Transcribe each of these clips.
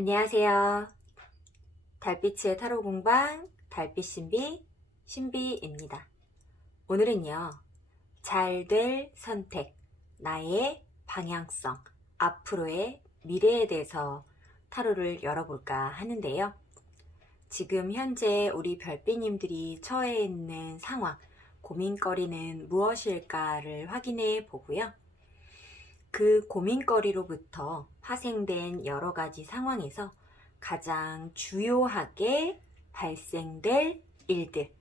안녕하세요. 달빛의 타로 공방 달빛 신비입니다. 오늘은요, 잘 될 선택, 나의 방향성, 앞으로의 미래에 대해서 타로를 열어볼까 하는데요. 지금 현재 우리 별빛님들이 처해 있는 상황, 고민거리는 무엇일까를 확인해 보고요. 그 고민거리로부터 파생된 여러 가지 상황에서 가장 주요하게 발생될 일들,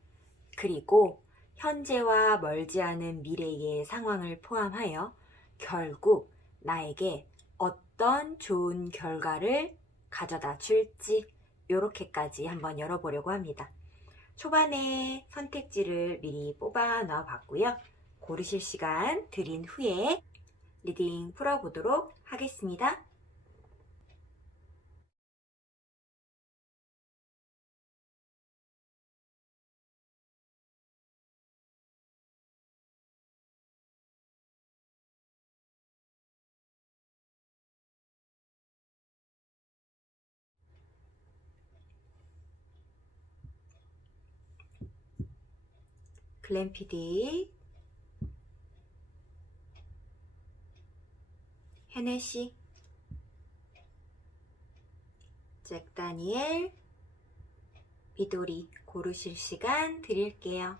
그리고 현재와 멀지 않은 미래의 상황을 포함하여 결국 나에게 어떤 좋은 결과를 가져다 줄지 이렇게까지 한번 열어보려고 합니다. 초반에 선택지를 미리 뽑아 놔 봤고요. 고르실 시간 드린 후에 리딩 풀어보도록 하겠습니다. 글램피디, 헤네시, 잭 다니엘, 미도리 고르실 시간 드릴게요.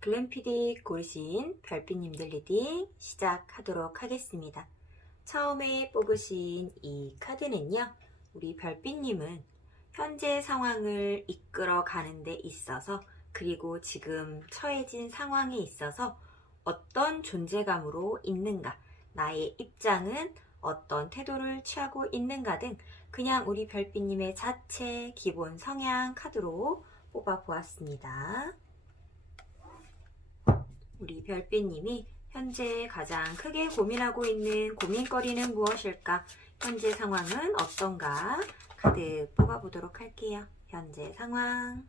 글램피디 고르신 별빛님들 리딩 시작하도록 하겠습니다. 처음에 뽑으신 이 카드는요, 우리 별빛님은 현재 상황을 이끌어 가는 데 있어서, 그리고 지금 처해진 상황에 있어서 어떤 존재감으로 있는가, 나의 입장은 어떤 태도를 취하고 있는가 등 그냥 우리 별빛님의 자체 기본 성향 카드로 뽑아 보았습니다. 우리 별빛님이 현재 가장 크게 고민하고 있는 고민거리는 무엇일까? 현재 상황은 어떤가? 카드 뽑아보도록 할게요. 현재 상황.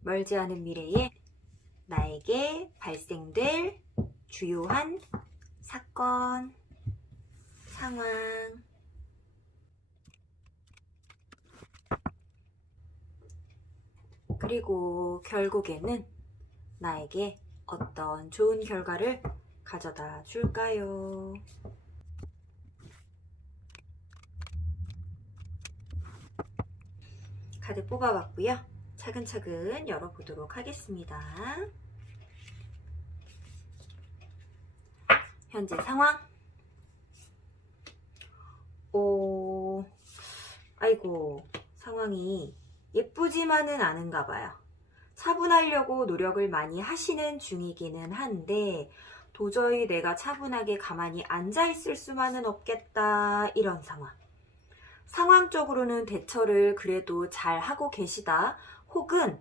멀지 않은 미래에 나에게 발생될 주요한 사건, 상황, 그리고 결국에는 나에게 어떤 좋은 결과를 가져다 줄까요? 카드 뽑아봤고요. 차근차근 열어보도록 하겠습니다. 현재 상황. 아이고, 상황이 예쁘지만은 않은가 봐요. 차분하려고 노력을 많이 하시는 중이기는 한데 도저히 내가 차분하게 가만히 앉아있을 수만은 없겠다, 이런 상황. 상황적으로는 대처를 그래도 잘 하고 계시다, 혹은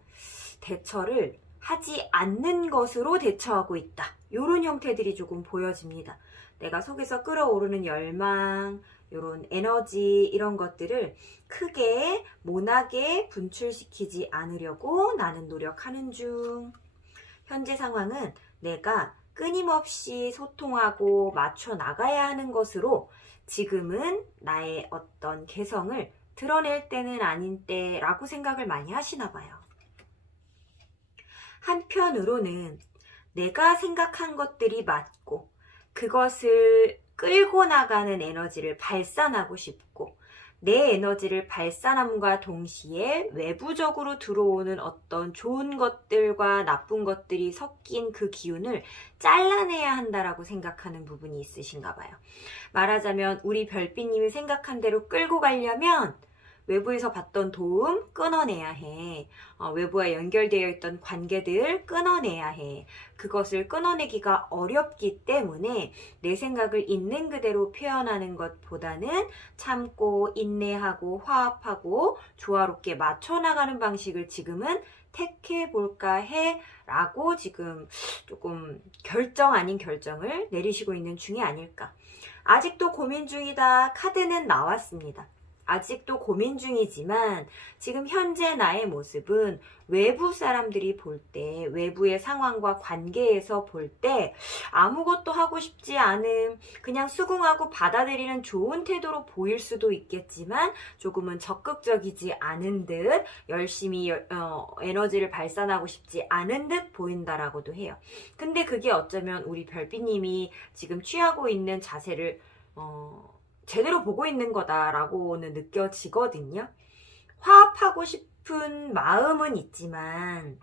대처를 하지 않는 것으로 대처하고 있다, 이런 형태들이 조금 보여집니다. 내가 속에서 끌어오르는 열망, 이런 에너지, 이런 것들을 크게 모나게 분출시키지 않으려고 나는 노력하는 중. 현재 상황은 내가 끊임없이 소통하고 맞춰 나가야 하는 것으로 지금은 나의 어떤 개성을 드러낼 때는 아닌 때라고 생각을 많이 하시나 봐요. 한편으로는 내가 생각한 것들이 맞고 그것을 끌고 나가는 에너지를 발산하고 싶고, 내 에너지를 발산함과 동시에 외부적으로 들어오는 어떤 좋은 것들과 나쁜 것들이 섞인 그 기운을 잘라내야 한다라고 생각하는 부분이 있으신가 봐요. 말하자면 우리 별빛님이 생각한 대로 끌고 가려면 외부에서 받던 도움 끊어내야 해. 외부와 연결되어 있던 관계들 끊어내야 해. 그것을 끊어내기가 어렵기 때문에 내 생각을 있는 그대로 표현하는 것보다는 참고 인내하고 화합하고 조화롭게 맞춰나가는 방식을 지금은 택해볼까 해 라고 지금 조금 결정 아닌 결정을 내리시고 있는 중이 아닐까. 아직도 고민 중이다. 카드는 나왔습니다. 아직도 고민 중이지만 지금 현재 나의 모습은 외부 사람들이 볼 때, 외부의 상황과 관계에서 볼 때 아무것도 하고 싶지 않음, 그냥 수긍하고 받아들이는 좋은 태도로 보일 수도 있겠지만 조금은 적극적이지 않은 듯, 열심히 에너지를 발산하고 싶지 않은 듯 보인다라고도 해요. 근데 그게 어쩌면 우리 별빛님이 지금 취하고 있는 자세를 제대로 보고 있는 거다라고는 느껴지거든요. 화합하고 싶은 마음은 있지만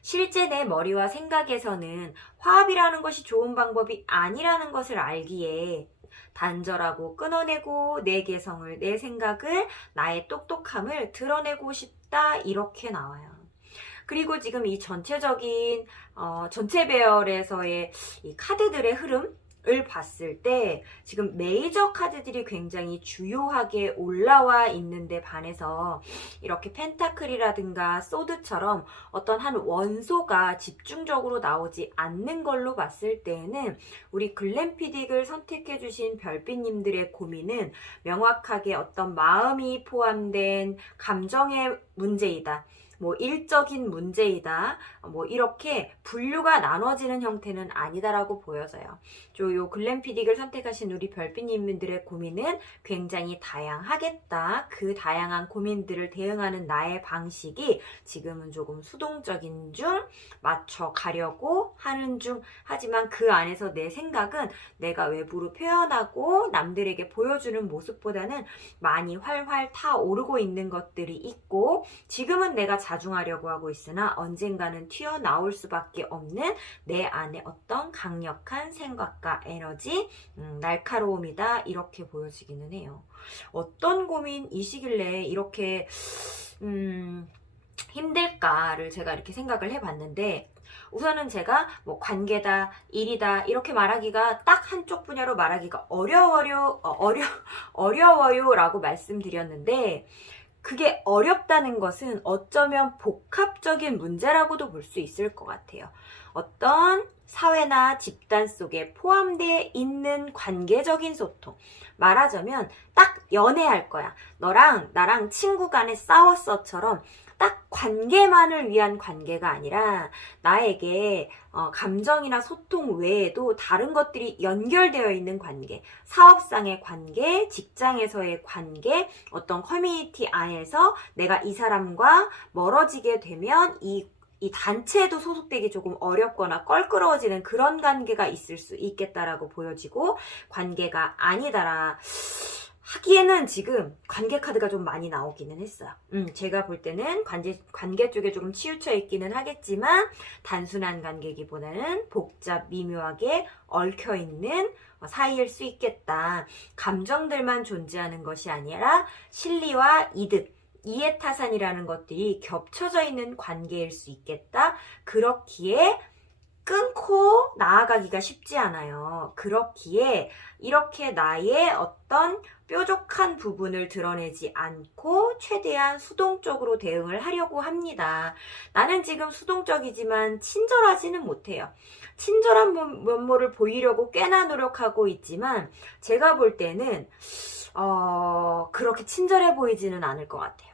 실제 내 머리와 생각에서는 화합이라는 것이 좋은 방법이 아니라는 것을 알기에 단절하고 끊어내고 내 개성을, 내 생각을, 나의 똑똑함을 드러내고 싶다 이렇게 나와요. 그리고 지금 이 전체적인 전체 배열에서의 이 카드들의 흐름 을 봤을 때 지금 메이저 카드들이 굉장히 주요하게 올라와 있는데 반해서 이렇게 펜타클이라든가 소드처럼 어떤 한 원소가 집중적으로 나오지 않는 걸로 봤을 때에는 우리 글램피딕을 선택해 주신 별빛님들의 고민은 명확하게 어떤 마음이 포함된 감정의 문제이다. 뭐 일적인 문제이다. 뭐 이렇게 분류가 나눠지는 형태는 아니다라고 보여져요. 요 글램피딕을 선택하신 우리 별빛님들의 고민은 굉장히 다양하겠다. 그 다양한 고민들을 대응하는 나의 방식이 지금은 조금 수동적인 중, 맞춰가려고 하는 중, 하지만 그 안에서 내 생각은 내가 외부로 표현하고 남들에게 보여주는 모습보다는 많이 활활 타오르고 있는 것들이 있고, 지금은 내가 자중하려고 하고 있으나 언젠가는 튀어나올 수밖에 없는 내 안에 어떤 강력한 생각과 에너지, 날카로움이다 이렇게 보여지기는 해요. 어떤 고민이시길래 이렇게 힘들까를 제가 이렇게 생각을 해봤는데, 우선은 제가 뭐 관계다, 일이다 이렇게 말하기가 딱 한쪽 분야로 말하기가 어려워요라고 말씀드렸는데, 그게 어렵다는 것은 어쩌면 복합적인 문제라고도 볼 수 있을 것 같아요. 어떤 사회나 집단 속에 포함되어 있는 관계적인 소통. 말하자면 딱 연애할 거야. 너랑 나랑 친구 간에 싸웠어처럼 딱 관계만을 위한 관계가 아니라 나에게 감정이나 소통 외에도 다른 것들이 연결되어 있는 관계, 사업상의 관계, 직장에서의 관계, 어떤 커뮤니티 안에서 내가 이 사람과 멀어지게 되면 이 단체에도 소속되기 조금 어렵거나 껄끄러워지는 그런 관계가 있을 수 있겠다라고 보여지고, 관계가 아니다라 하기에는 지금 관계 카드가 좀 많이 나오기는 했어요. 제가 볼 때는 관계 쪽에 조금 치우쳐 있기는 하겠지만 단순한 관계기보다는 복잡 미묘하게 얽혀있는 사이일 수 있겠다. 감정들만 존재하는 것이 아니라 실리와 이득, 이해타산이라는 것들이 겹쳐져 있는 관계일 수 있겠다. 그렇기에 끊고 나아가기가 쉽지 않아요. 그렇기에 이렇게 나의 어떤 뾰족한 부분을 드러내지 않고 최대한 수동적으로 대응을 하려고 합니다. 나는 지금 수동적이지만 친절하지는 못해요. 친절한 면모를 보이려고 꽤나 노력하고 있지만 제가 볼 때는 그렇게 친절해 보이지는 않을 것 같아요.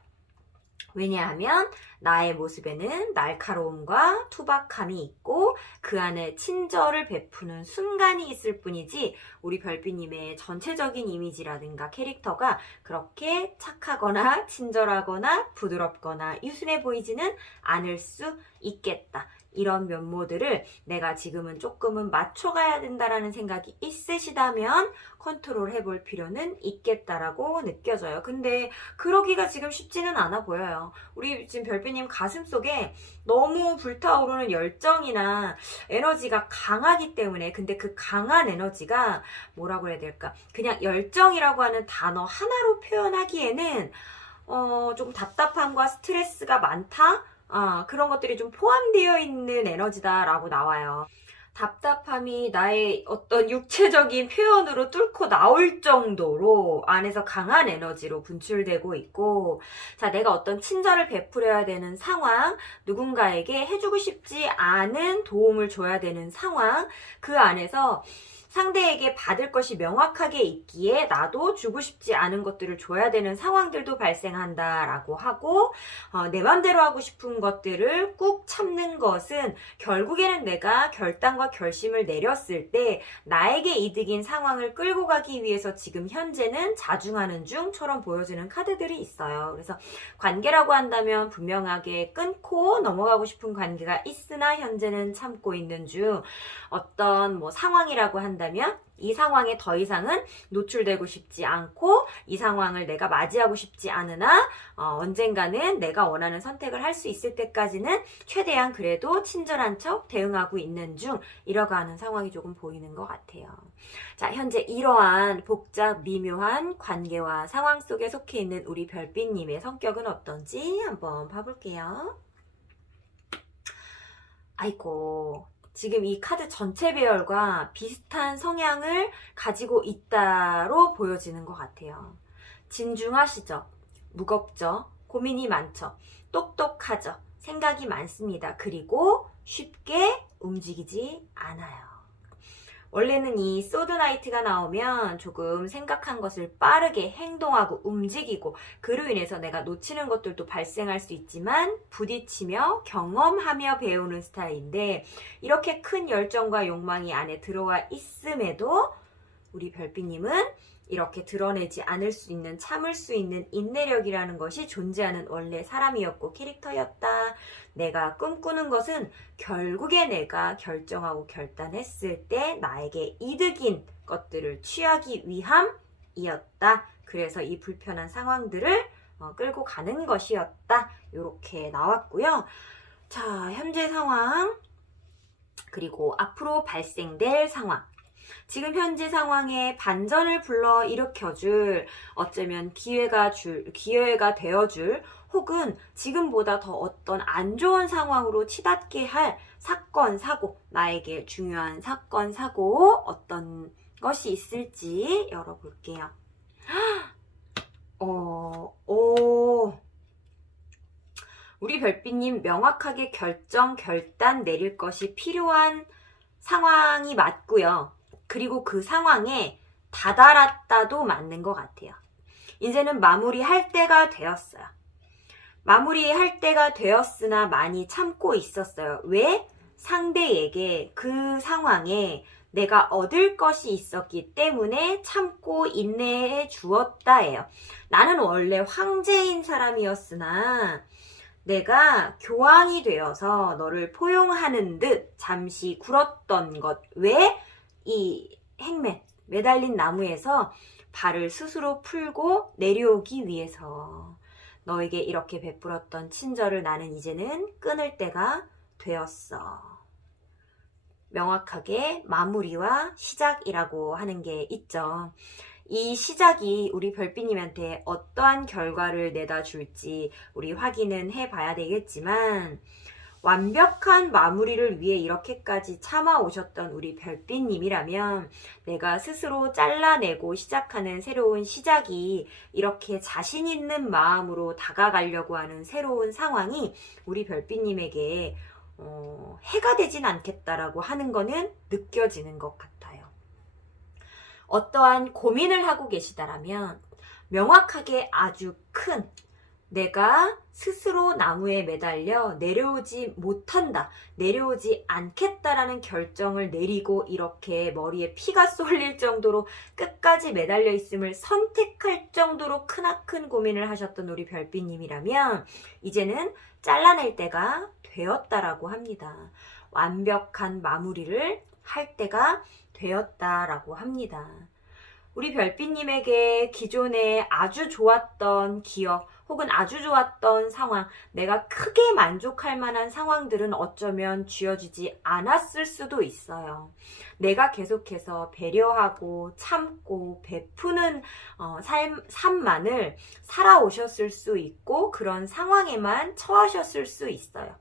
왜냐하면 나의 모습에는 날카로움과 투박함이 있고 그 안에 친절을 베푸는 순간이 있을 뿐이지 우리 별빛님의 전체적인 이미지라든가 캐릭터가 그렇게 착하거나 친절하거나 부드럽거나 유순해 보이지는 않을 수 있겠다. 이런 면모들을 내가 지금은 조금은 맞춰가야 된다라는 생각이 있으시다면 컨트롤 해볼 필요는 있겠다라고 느껴져요. 근데 그러기가 지금 쉽지는 않아 보여요. 우리 지금 별빛님 가슴속에 너무 불타오르는 열정이나 에너지가 강하기 때문에, 근데 그 강한 에너지가 뭐라고 해야 될까? 그냥 열정이라고 하는 단어 하나로 표현하기에는 조금 답답함과 스트레스가 많다? 그런 것들이 좀 포함되어 있는 에너지다라고 나와요. 답답함이 나의 어떤 육체적인 표현으로 뚫고 나올 정도로 안에서 강한 에너지로 분출되고 있고, 자, 내가 어떤 친절을 베풀어야 되는 상황, 누군가에게 해주고 싶지 않은 도움을 줘야 되는 상황, 그 안에서 상대에게 받을 것이 명확하게 있기에 나도 주고 싶지 않은 것들을 줘야 되는 상황들도 발생한다라고 하고, 내 맘대로 하고 싶은 것들을 꾹 참는 것은 결국에는 내가 결단과 결심을 내렸을 때 나에게 이득인 상황을 끌고 가기 위해서 지금 현재는 자중하는 중처럼 보여지는 카드들이 있어요. 그래서 관계라고 한다면 분명하게 끊고 넘어가고 싶은 관계가 있으나 현재는 참고 있는 중, 어떤 뭐 상황이라고 한다면 이 상황에 더 이상은 노출되고 싶지 않고 이 상황을 내가 맞이하고 싶지 않으나 언젠가는 내가 원하는 선택을 할 수 있을 때까지는 최대한 그래도 친절한 척 대응하고 있는 중, 이러가는 상황이 조금 보이는 것 같아요. 자, 현재 이러한 복잡 미묘한 관계와 상황 속에 속해 있는 우리 별빛님의 성격은 어떤지 한번 봐볼게요. 아이고, 지금 이 카드 전체 배열과 비슷한 성향을 가지고 있다로 보여지는 것 같아요. 진중하시죠? 무겁죠? 고민이 많죠? 똑똑하죠? 생각이 많습니다. 그리고 쉽게 움직이지 않아요. 원래는 이 소드 나이트가 나오면 조금 생각한 것을 빠르게 행동하고 움직이고 그로 인해서 내가 놓치는 것들도 발생할 수 있지만 부딪히며 경험하며 배우는 스타일인데, 이렇게 큰 열정과 욕망이 안에 들어와 있음에도 우리 별빛님은 이렇게 드러내지 않을 수 있는, 참을 수 있는 인내력이라는 것이 존재하는 원래 사람이었고 캐릭터였다. 내가 꿈꾸는 것은 결국에 내가 결정하고 결단했을 때 나에게 이득인 것들을 취하기 위함이었다. 그래서 이 불편한 상황들을 끌고 가는 것이었다. 이렇게 나왔고요. 자, 현재 상황, 그리고 앞으로 발생될 상황, 지금 현재 상황에 반전을 불러 일으켜줄, 어쩌면 기회가 되어줄, 혹은 지금보다 더 어떤 안 좋은 상황으로 치닫게 할 사건, 사고, 나에게 중요한 사건, 사고 어떤 것이 있을지 열어볼게요. 우리 별빛님 명확하게 결단 내릴 것이 필요한 상황이 맞고요. 그리고 그 상황에 다다랐다도 맞는 것 같아요. 이제는 마무리할 때가 되었어요. 마무리할 때가 되었으나 많이 참고 있었어요. 왜? 상대에게 그 상황에 내가 얻을 것이 있었기 때문에 참고 인내해 주었다예요. 나는 원래 황제인 사람이었으나 내가 교황이 되어서 너를 포용하는 듯 잠시 굴었던 것. 왜? 이 행맨, 매달린 나무에서 발을 스스로 풀고 내려오기 위해서 너에게 이렇게 베풀었던 친절을 나는 이제는 끊을 때가 되었어. 명확하게 마무리와 시작이라고 하는 게 있죠. 이 시작이 우리 별빛님한테 어떠한 결과를 내다 줄지 우리 확인은 해봐야 되겠지만, 완벽한 마무리를 위해 이렇게까지 참아오셨던 우리 별빛님이라면 내가 스스로 잘라내고 시작하는 새로운 시작이 이렇게 자신 있는 마음으로 다가가려고 하는 새로운 상황이 우리 별빛님에게 해가 되진 않겠다라고 하는 거는 느껴지는 것 같아요. 어떠한 고민을 하고 계시다라면 명확하게 아주 큰, 내가 스스로 나무에 매달려 내려오지 못한다, 내려오지 않겠다라는 결정을 내리고 이렇게 머리에 피가 쏠릴 정도로 끝까지 매달려 있음을 선택할 정도로 크나큰 고민을 하셨던 우리 별빛님이라면 이제는 잘라낼 때가 되었다라고 합니다. 완벽한 마무리를 할 때가 되었다라고 합니다. 우리 별빛님에게 기존에 아주 좋았던 기억 혹은 아주 좋았던 상황, 내가 크게 만족할 만한 상황들은 어쩌면 쥐어지지 않았을 수도 있어요. 내가 계속해서 배려하고 참고 베푸는 삶만을 살아오셨을 수 있고 그런 상황에만 처하셨을 수 있어요.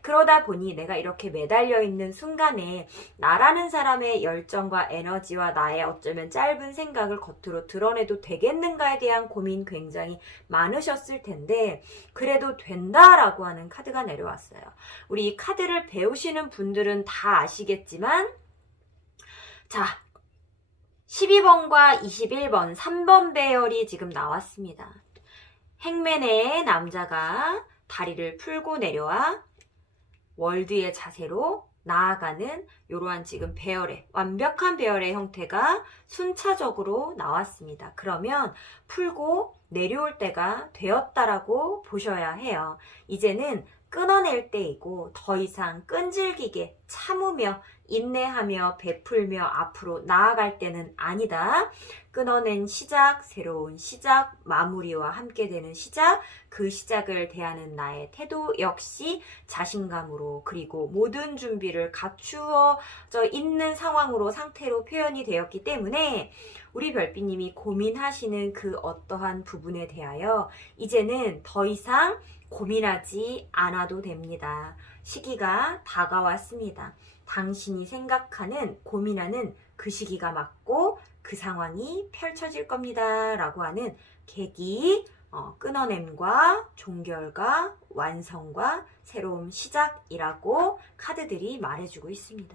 그러다 보니 내가 이렇게 매달려 있는 순간에 나라는 사람의 열정과 에너지와 나의 어쩌면 짧은 생각을 겉으로 드러내도 되겠는가에 대한 고민 굉장히 많으셨을 텐데 그래도 된다라고 하는 카드가 내려왔어요. 우리 이 카드를 배우시는 분들은 다 아시겠지만 자, 12번과 21번, 3번 배열이 지금 나왔습니다. 행맨의 남자가 다리를 풀고 내려와 월드의 자세로 나아가는 이러한 지금 배열의 완벽한 배열의 형태가 순차적으로 나왔습니다. 그러면 풀고 내려올 때가 되었다라고 보셔야 해요. 이제는 끊어낼 때이고 더 이상 끈질기게 참으며 인내하며 베풀며 앞으로 나아갈 때는 아니다. 끊어낸 시작, 새로운 시작, 마무리와 함께 되는 시작, 그 시작을 대하는 나의 태도 역시 자신감으로 그리고 모든 준비를 갖추어져 있는 상태로 표현이 되었기 때문에 우리 별빛님이 고민하시는 그 어떠한 부분에 대하여 이제는 더 이상 고민하지 않아도 됩니다. 시기가 다가왔습니다. 당신이 생각하는 고민하는 그 시기가 맞고 그 상황이 펼쳐질 겁니다. 라고 하는 계기, 끊어냄과 종결과 완성과 새로운 시작이라고 카드들이 말해주고 있습니다.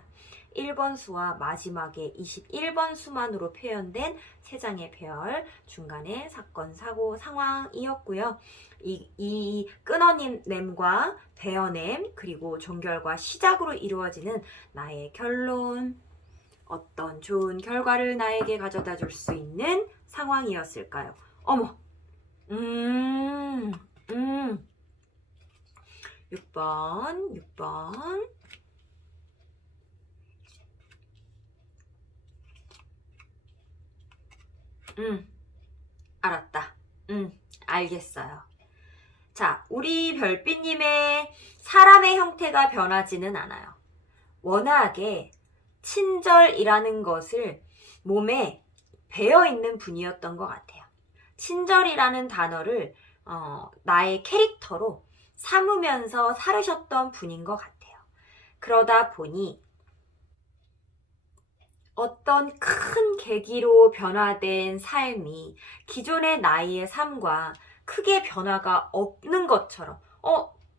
1번 수와 마지막에 21번 수만으로 표현된 3장의 배열, 중간에 사건, 사고, 상황이었고요. 이 끊어냄과 베어냄, 그리고 종결과 시작으로 이루어지는 나의 결론, 어떤 좋은 결과를 나에게 가져다 줄 수 있는 상황이었을까요? 어머! 6번. 알았다. 알겠어요. 자, 우리 별빛님의 사람의 형태가 변하지는 않아요. 워낙에 친절이라는 것을 몸에 배어있는 분이었던 것 같아요. 친절이라는 단어를 나의 캐릭터로 삼으면서 살으셨던 분인 것 같아요. 그러다 보니 어떤 큰 계기로 변화된 삶이 기존의 나의 삶과 크게 변화가 없는 것처럼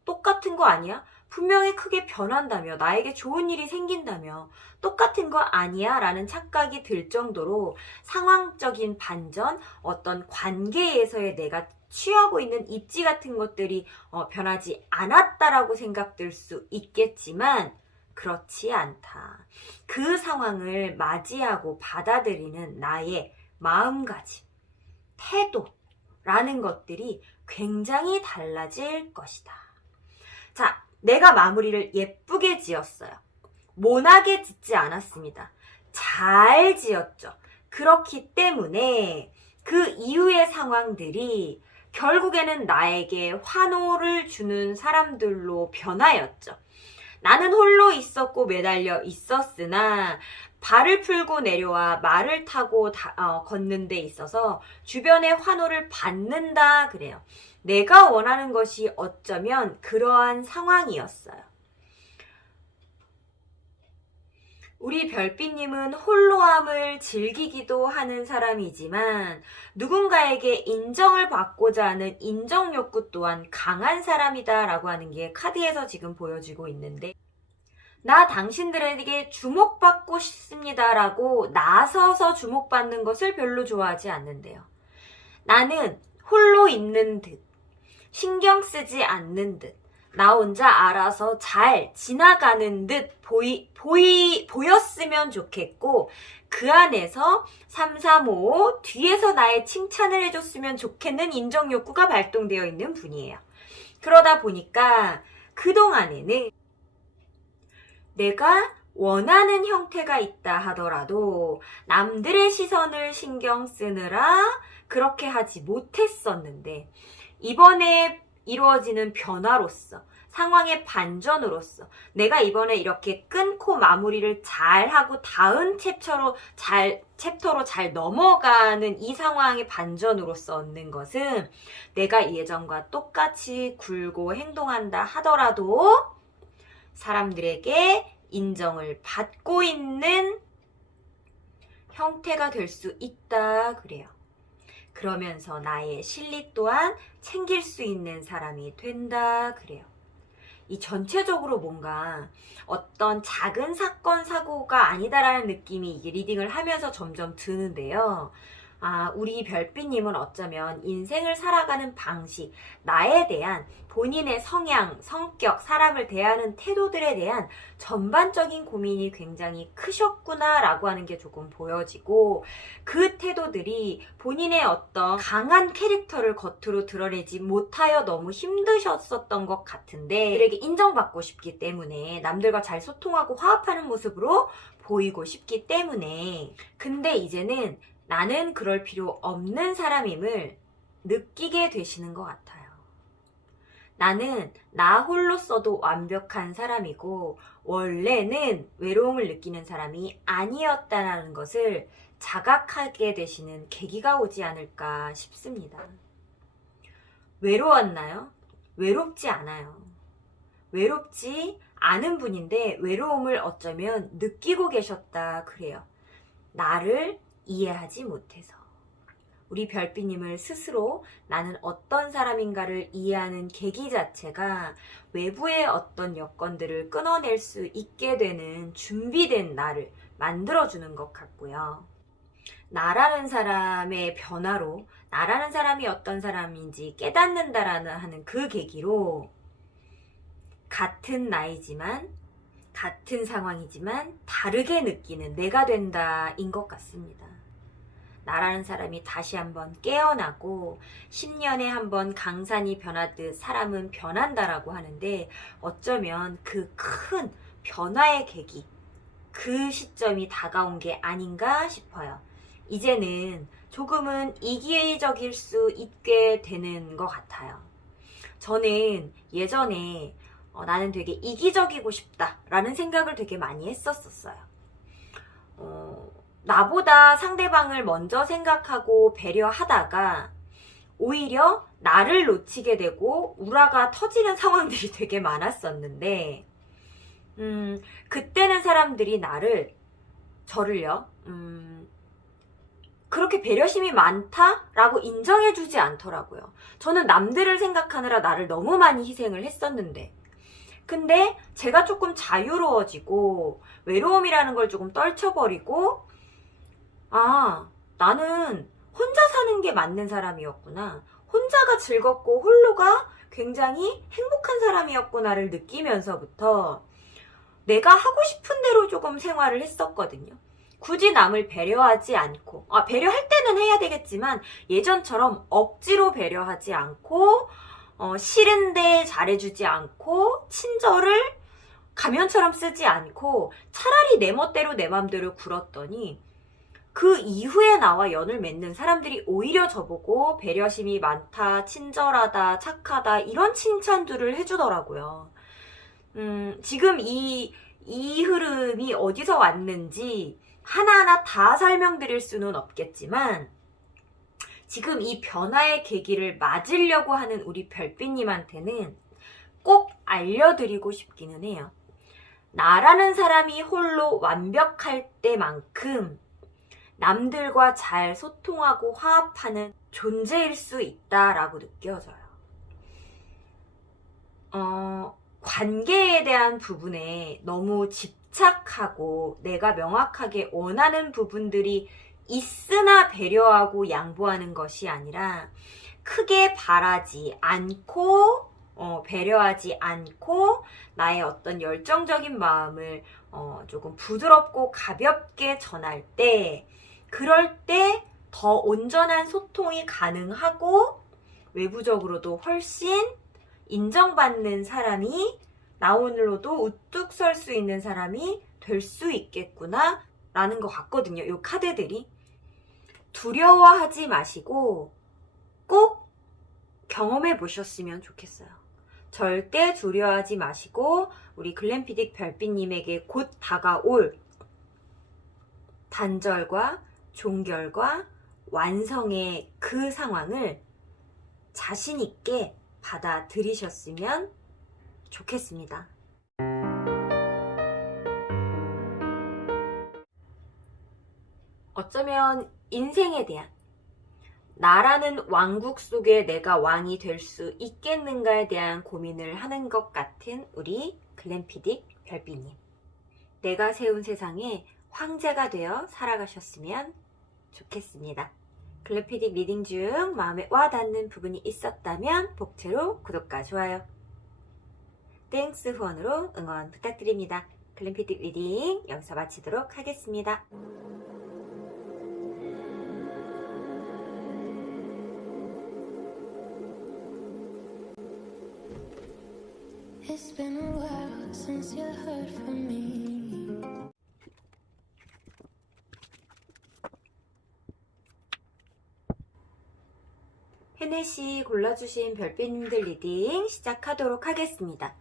똑같은 거 아니야? 분명히 크게 변한다며 나에게 좋은 일이 생긴다며 똑같은 거 아니야? 라는 착각이 들 정도로 상황적인 반전, 어떤 관계에서의 내가 취하고 있는 입지 같은 것들이 변하지 않았다라고 생각될 수 있겠지만 그렇지 않다. 그 상황을 맞이하고 받아들이는 나의 마음가짐, 태도라는 것들이 굉장히 달라질 것이다. 자, 내가 마무리를 예쁘게 지었어요. 모나게 짓지 않았습니다. 잘 지었죠. 그렇기 때문에 그 이후의 상황들이 결국에는 나에게 환호를 주는 사람들로 변하였죠. 나는 홀로 있었고 매달려 있었으나 발을 풀고 내려와 말을 타고 걷는 데 있어서 주변의 환호를 받는다 그래요. 내가 원하는 것이 어쩌면 그러한 상황이었어요. 우리 별빛님은 홀로함을 즐기기도 하는 사람이지만 누군가에게 인정을 받고자 하는 인정 욕구 또한 강한 사람이다 라고 하는 게 카드에서 지금 보여지고 있는데 나 당신들에게 주목받고 싶습니다 라고 나서서 주목받는 것을 별로 좋아하지 않는데요. 나는 홀로 있는 듯 신경 쓰지 않는 듯 나 혼자 알아서 잘 지나가는 듯 보였으면 좋겠고 그 안에서 3, 4, 5 뒤에서 나의 칭찬을 해줬으면 좋겠는 인정 욕구가 발동되어 있는 분이에요. 그러다 보니까 그동안에는 내가 원하는 형태가 있다 하더라도 남들의 시선을 신경 쓰느라 그렇게 하지 못했었는데 이번에 이루어지는 변화로서 상황의 반전으로서 내가 이번에 이렇게 끊고 마무리를 잘하고 다음 챕터로 잘 넘어가는 이 상황의 반전으로서 얻는 것은 내가 예전과 똑같이 굴고 행동한다 하더라도 사람들에게 인정을 받고 있는 형태가 될 수 있다 그래요. 그러면서 나의 실리 또한 챙길 수 있는 사람이 된다 그래요. 이 전체적으로 뭔가 어떤 작은 사건, 사고가 아니다라는 느낌이 이게 리딩을 하면서 점점 드는데요. 우리 별빛님은 어쩌면 인생을 살아가는 방식, 나에 대한 본인의 성향, 성격, 사람을 대하는 태도들에 대한 전반적인 고민이 굉장히 크셨구나라고 하는 게 조금 보여지고 그 태도들이 본인의 어떤 강한 캐릭터를 겉으로 드러내지 못하여 너무 힘드셨었던 것 같은데 그에게 인정받고 싶기 때문에 남들과 잘 소통하고 화합하는 모습으로 보이고 싶기 때문에 근데 이제는 나는 그럴 필요 없는 사람임을 느끼게 되시는 것 같아요. 나는 나 홀로서도 완벽한 사람이고 원래는 외로움을 느끼는 사람이 아니었다는 것을 자각하게 되시는 계기가 오지 않을까 싶습니다. 외로웠나요? 외롭지 않아요. 외롭지 않은 분인데 외로움을 어쩌면 느끼고 계셨다 그래요. 나를 이해하지 못해서. 우리 별빛님을 스스로 나는 어떤 사람인가를 이해하는 계기 자체가 외부의 어떤 여건들을 끊어낼 수 있게 되는 준비된 나를 만들어주는 것 같고요. 나라는 사람의 변화로 나라는 사람이 어떤 사람인지 깨닫는다라는 하는 그 계기로 같은 나이지만 같은 상황이지만 다르게 느끼는 내가 된다인 것 같습니다. 나라는 사람이 다시 한번 깨어나고 10년에 한번 강산이 변하듯 사람은 변한다라고 하는데 어쩌면 그 큰 변화의 계기, 그 시점이 다가온 게 아닌가 싶어요. 이제는 조금은 이기적일 수 있게 되는 것 같아요. 저는 예전에 나는 되게 이기적이고 싶다라는 생각을 되게 많이 했었어요. 나보다 상대방을 먼저 생각하고 배려하다가 오히려 나를 놓치게 되고 우라가 터지는 상황들이 되게 많았었는데 그때는 사람들이 저를요 그렇게 배려심이 많다라고 인정해주지 않더라고요. 저는 남들을 생각하느라 나를 너무 많이 희생을 했었는데 근데 제가 조금 자유로워지고 외로움이라는 걸 조금 떨쳐버리고 나는 혼자 사는 게 맞는 사람이었구나. 혼자가 즐겁고 홀로가 굉장히 행복한 사람이었구나를 느끼면서부터 내가 하고 싶은 대로 조금 생활을 했었거든요. 굳이 남을 배려하지 않고 배려할 때는 해야 되겠지만 예전처럼 억지로 배려하지 않고 싫은데 잘해주지 않고 친절을 가면처럼 쓰지 않고 차라리 내 멋대로 내 맘대로 굴었더니 그 이후에 나와 연을 맺는 사람들이 오히려 저보고 배려심이 많다, 친절하다, 착하다 이런 칭찬들을 해주더라고요. 지금 이 흐름이 어디서 왔는지 하나하나 다 설명드릴 수는 없겠지만 지금 이 변화의 계기를 맞으려고 하는 우리 별빛님한테는 꼭 알려드리고 싶기는 해요. 나라는 사람이 홀로 완벽할 때만큼 남들과 잘 소통하고 화합하는 존재일 수 있다라고 느껴져요. 관계에 대한 부분에 너무 집착하고 내가 명확하게 원하는 부분들이 있으나 배려하고 양보하는 것이 아니라 크게 바라지 않고 배려하지 않고 나의 어떤 열정적인 마음을 조금 부드럽고 가볍게 전할 때 그럴 때 더 온전한 소통이 가능하고 외부적으로도 훨씬 인정받는 사람이 나 오늘로도 우뚝 설 수 있는 사람이 될 수 있겠구나 라는 것 같거든요. 이 카드들이. 두려워하지 마시고 꼭 경험해 보셨으면 좋겠어요. 절대 두려워하지 마시고 우리 글램피딕 별빛님에게 곧 다가올 단절과 종결과 완성의 그 상황을 자신 있게 받아들이셨으면 좋겠습니다. 어쩌면 인생에 대한, 나라는 왕국 속에 내가 왕이 될 수 있겠는가에 대한 고민을 하는 것 같은 우리 글램피딕 별빛님. 내가 세운 세상에 황제가 되어 살아가셨으면 좋겠습니다. 글램피딕 리딩 중 마음에 와닿는 부분이 있었다면 복채로 구독과 좋아요, 땡스 후원으로 응원 부탁드립니다. 글램피딕 리딩 여기서 마치도록 하겠습니다. It's been a while since you heard from me. 헤네시 골라주신 별빛님들 리딩 시작하도록 하겠습니다.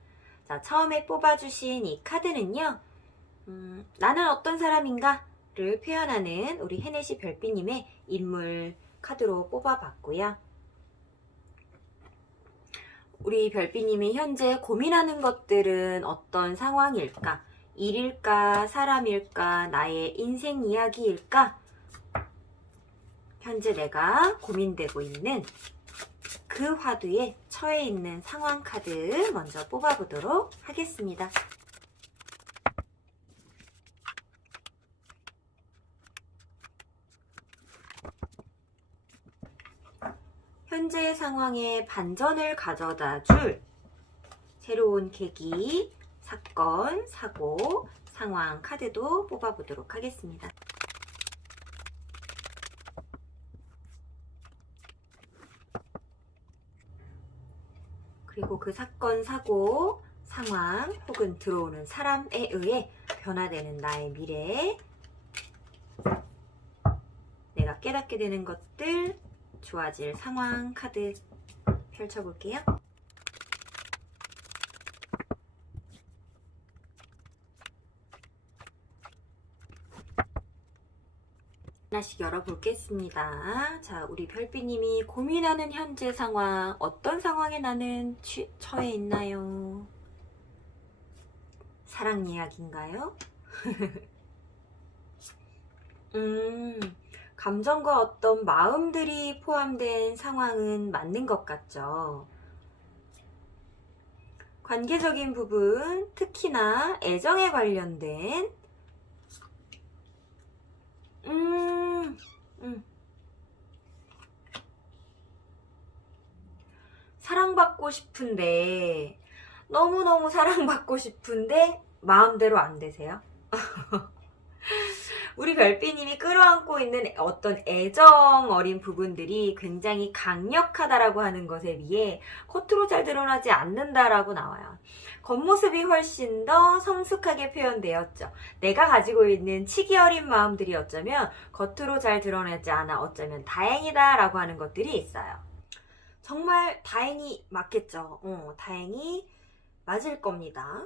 자, 처음에 뽑아주신 이 카드는요, 나는 어떤 사람인가를 표현하는 우리 헤네시 별빛님의 인물 카드로 뽑아봤고요. 우리 별빛님이 현재 고민하는 것들은 어떤 상황일까? 일일까? 사람일까? 나의 인생 이야기일까? 현재 내가 고민되고 있는 그 화두에 처해 있는 상황 카드 먼저 뽑아보도록 하겠습니다. 현재의 상황에 반전을 가져다 줄 새로운 계기, 사건, 사고, 상황 카드도 뽑아보도록 하겠습니다. 그리고 그 사건, 사고, 상황 혹은 들어오는 사람에 의해 변화되는 나의 미래, 내가 깨닫게 되는 것들, 좋아질 상황 카드 펼쳐볼게요. 하나씩 열어보겠습니다. 자, 우리 별빛님이 고민하는 현재 상황, 어떤 상황에 나는 처해 있나요? 사랑 이야기인가요? 감정과 어떤 마음들이 포함된 상황은 맞는 것 같죠. 관계적인 부분, 특히나 애정에 관련된 사랑받고 싶은데, 너무너무 사랑받고 싶은데 마음대로 안 되세요? 우리 별빛님이 끌어안고 있는 어떤 애정 어린 부분들이 굉장히 강력하다라고 하는 것에 비해 겉으로 잘 드러나지 않는다라고 나와요. 겉모습이 훨씬 더 성숙하게 표현되었죠. 내가 가지고 있는 치기 어린 마음들이 어쩌면 겉으로 잘 드러나지 않아 어쩌면 다행이다라고 하는 것들이 있어요. 정말 다행히 맞겠죠. 다행히 맞을 겁니다.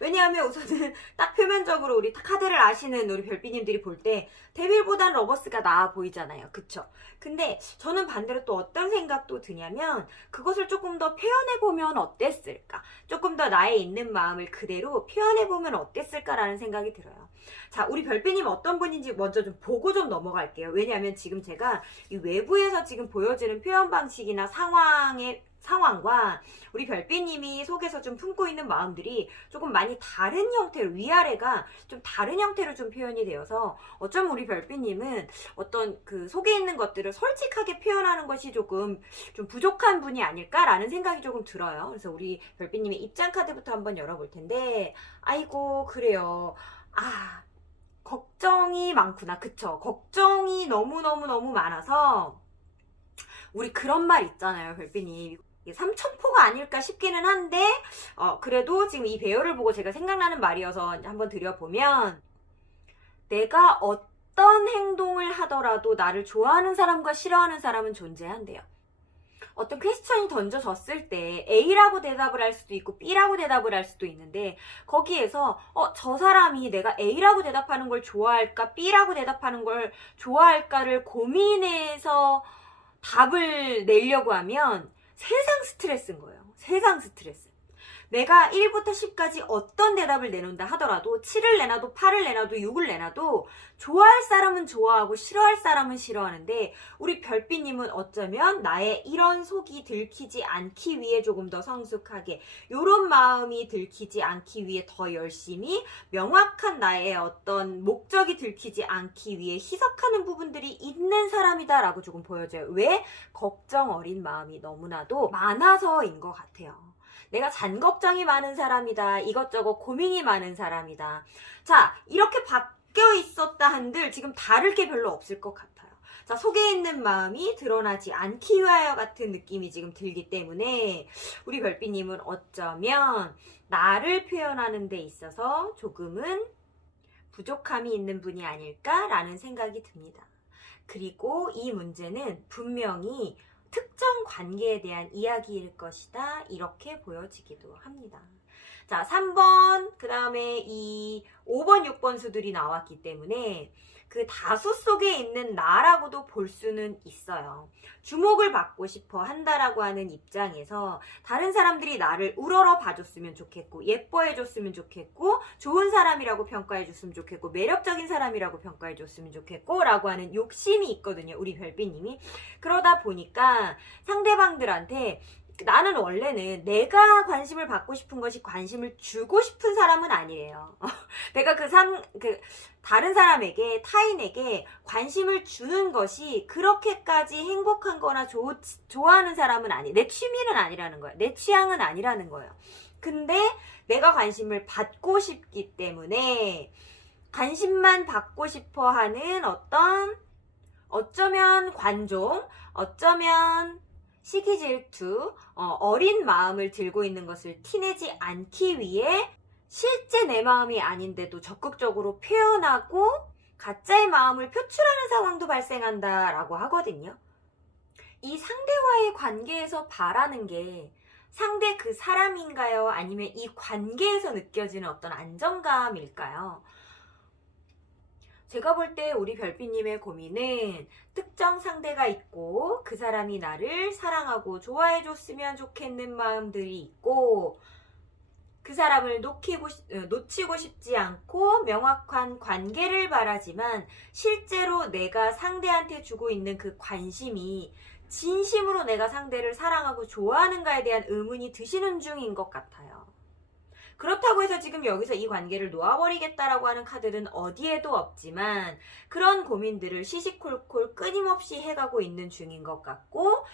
왜냐하면 우선은 딱 표면적으로 우리 카드를 아시는 우리 별빛님들이 볼 때 데빌보단 러버스가 나아 보이잖아요. 그쵸? 근데 저는 반대로 또 어떤 생각도 드냐면 그것을 조금 더 표현해보면 어땠을까? 조금 더 나의 있는 마음을 그대로 표현해보면 어땠을까라는 생각이 들어요. 자, 우리 별빛님 어떤 분인지 먼저 좀 보고 좀 넘어갈게요. 왜냐하면 지금 제가 이 외부에서 지금 보여지는 표현 방식이나 상황과 우리 별빛님이 속에서 좀 품고 있는 마음들이 조금 많이 다른 형태로, 위아래가 좀 다른 형태로 좀 표현이 되어서 어쩌면 우리 별빛님은 어떤 그 속에 있는 것들을 솔직하게 표현하는 것이 조금 좀 부족한 분이 아닐까라는 생각이 조금 들어요. 그래서 우리 별빛님의 입장 카드부터 한번 열어볼 텐데, 아이고 그래요. 걱정이 많구나. 그쵸? 걱정이 너무너무 많아서 우리 그런 말 있잖아요, 별빛님. 삼천포가 아닐까 싶기는 한데 그래도 지금 이 배열을 보고 제가 생각나는 말이어서 한번 드려보면, 내가 어떤 행동을 하더라도 나를 좋아하는 사람과 싫어하는 사람은 존재한대요. 어떤 퀘스천이 던져졌을 때 A라고 대답을 할 수도 있고 B라고 대답을 할 수도 있는데 거기에서 저 사람이 내가 A라고 대답하는 걸 좋아할까 B라고 대답하는 걸 좋아할까를 고민해서 답을 내려고 하면 세상 스트레스인 거예요. 세상 스트레스. 내가 1부터 10까지 어떤 대답을 내놓는다 하더라도 7을 내놔도 8을 내놔도 6을 내놔도 좋아할 사람은 좋아하고 싫어할 사람은 싫어하는데 우리 별빛님은 어쩌면 나의 이런 속이 들키지 않기 위해 조금 더 성숙하게 요런 마음이 들키지 않기 위해 더 열심히 명확한 나의 어떤 목적이 들키지 않기 위해 희석하는 부분들이 있는 사람이다 라고 조금 보여져요. 왜? 걱정 어린 마음이 너무나도 많아서인 것 같아요. 내가 잔걱정이 많은 사람이다. 이것저것 고민이 많은 사람이다. 자, 이렇게 바뀌어 있었다 한들 지금 다를 게 별로 없을 것 같아요. 자, 속에 있는 마음이 드러나지 않기 위하여 같은 느낌이 지금 들기 때문에 우리 별빛님은 어쩌면 나를 표현하는 데 있어서 조금은 부족함이 있는 분이 아닐까라는 생각이 듭니다. 그리고 이 문제는 분명히 특정 관계에 대한 이야기일 것이다. 이렇게 보여지기도 합니다. 자, 3번, 그 다음에 이 5번, 6번 수들이 나왔기 때문에 그 다수 속에 있는 나라고도 볼 수는 있어요. 주목을 받고 싶어 한다라고 하는 입장에서 다른 사람들이 나를 우러러 봐줬으면 좋겠고 예뻐해줬으면 좋겠고 좋은 사람이라고 평가해줬으면 좋겠고 매력적인 사람이라고 평가해줬으면 좋겠고 라고 하는 욕심이 있거든요. 우리 별빛님이. 그러다 보니까 상대방들한테 나는 원래는 내가 관심을 받고 싶은 것이 관심을 주고 싶은 사람은 아니래요. 내가 다른 사람에게, 타인에게 관심을 주는 것이 그렇게까지 행복한 거나 좋아하는 사람은 내 취미는 아니라는 거예요. 내 취향은 아니라는 거예요. 근데 내가 관심을 받고 싶기 때문에 관심만 받고 싶어 하는 어쩌면 관종, 어쩌면 시기 질투, 어린 마음을 들고 있는 것을 티내지 않기 위해 실제 내 마음이 아닌데도 적극적으로 표현하고 가짜의 마음을 표출하는 상황도 발생한다라고 하거든요. 이 상대와의 관계에서 바라는 게 상대 그 사람인가요? 아니면 이 관계에서 느껴지는 어떤 안정감일까요? 제가 볼 때 우리 별빛님의 고민은 특정 상대가 있고 그 사람이 나를 사랑하고 좋아해줬으면 좋겠는 마음들이 있고 그 사람을 놓치고 싶지 않고 명확한 관계를 바라지만 실제로 내가 상대한테 주고 있는 그 관심이 진심으로 내가 상대를 사랑하고 좋아하는가에 대한 의문이 드시는 중인 것 같아요. 그렇다고 해서 지금 여기서 이 관계를 놓아버리겠다라고 하는 카드는 어디에도 없지만 그런 고민들을 시시콜콜 끊임없이 해가고 있는 중인 것 같고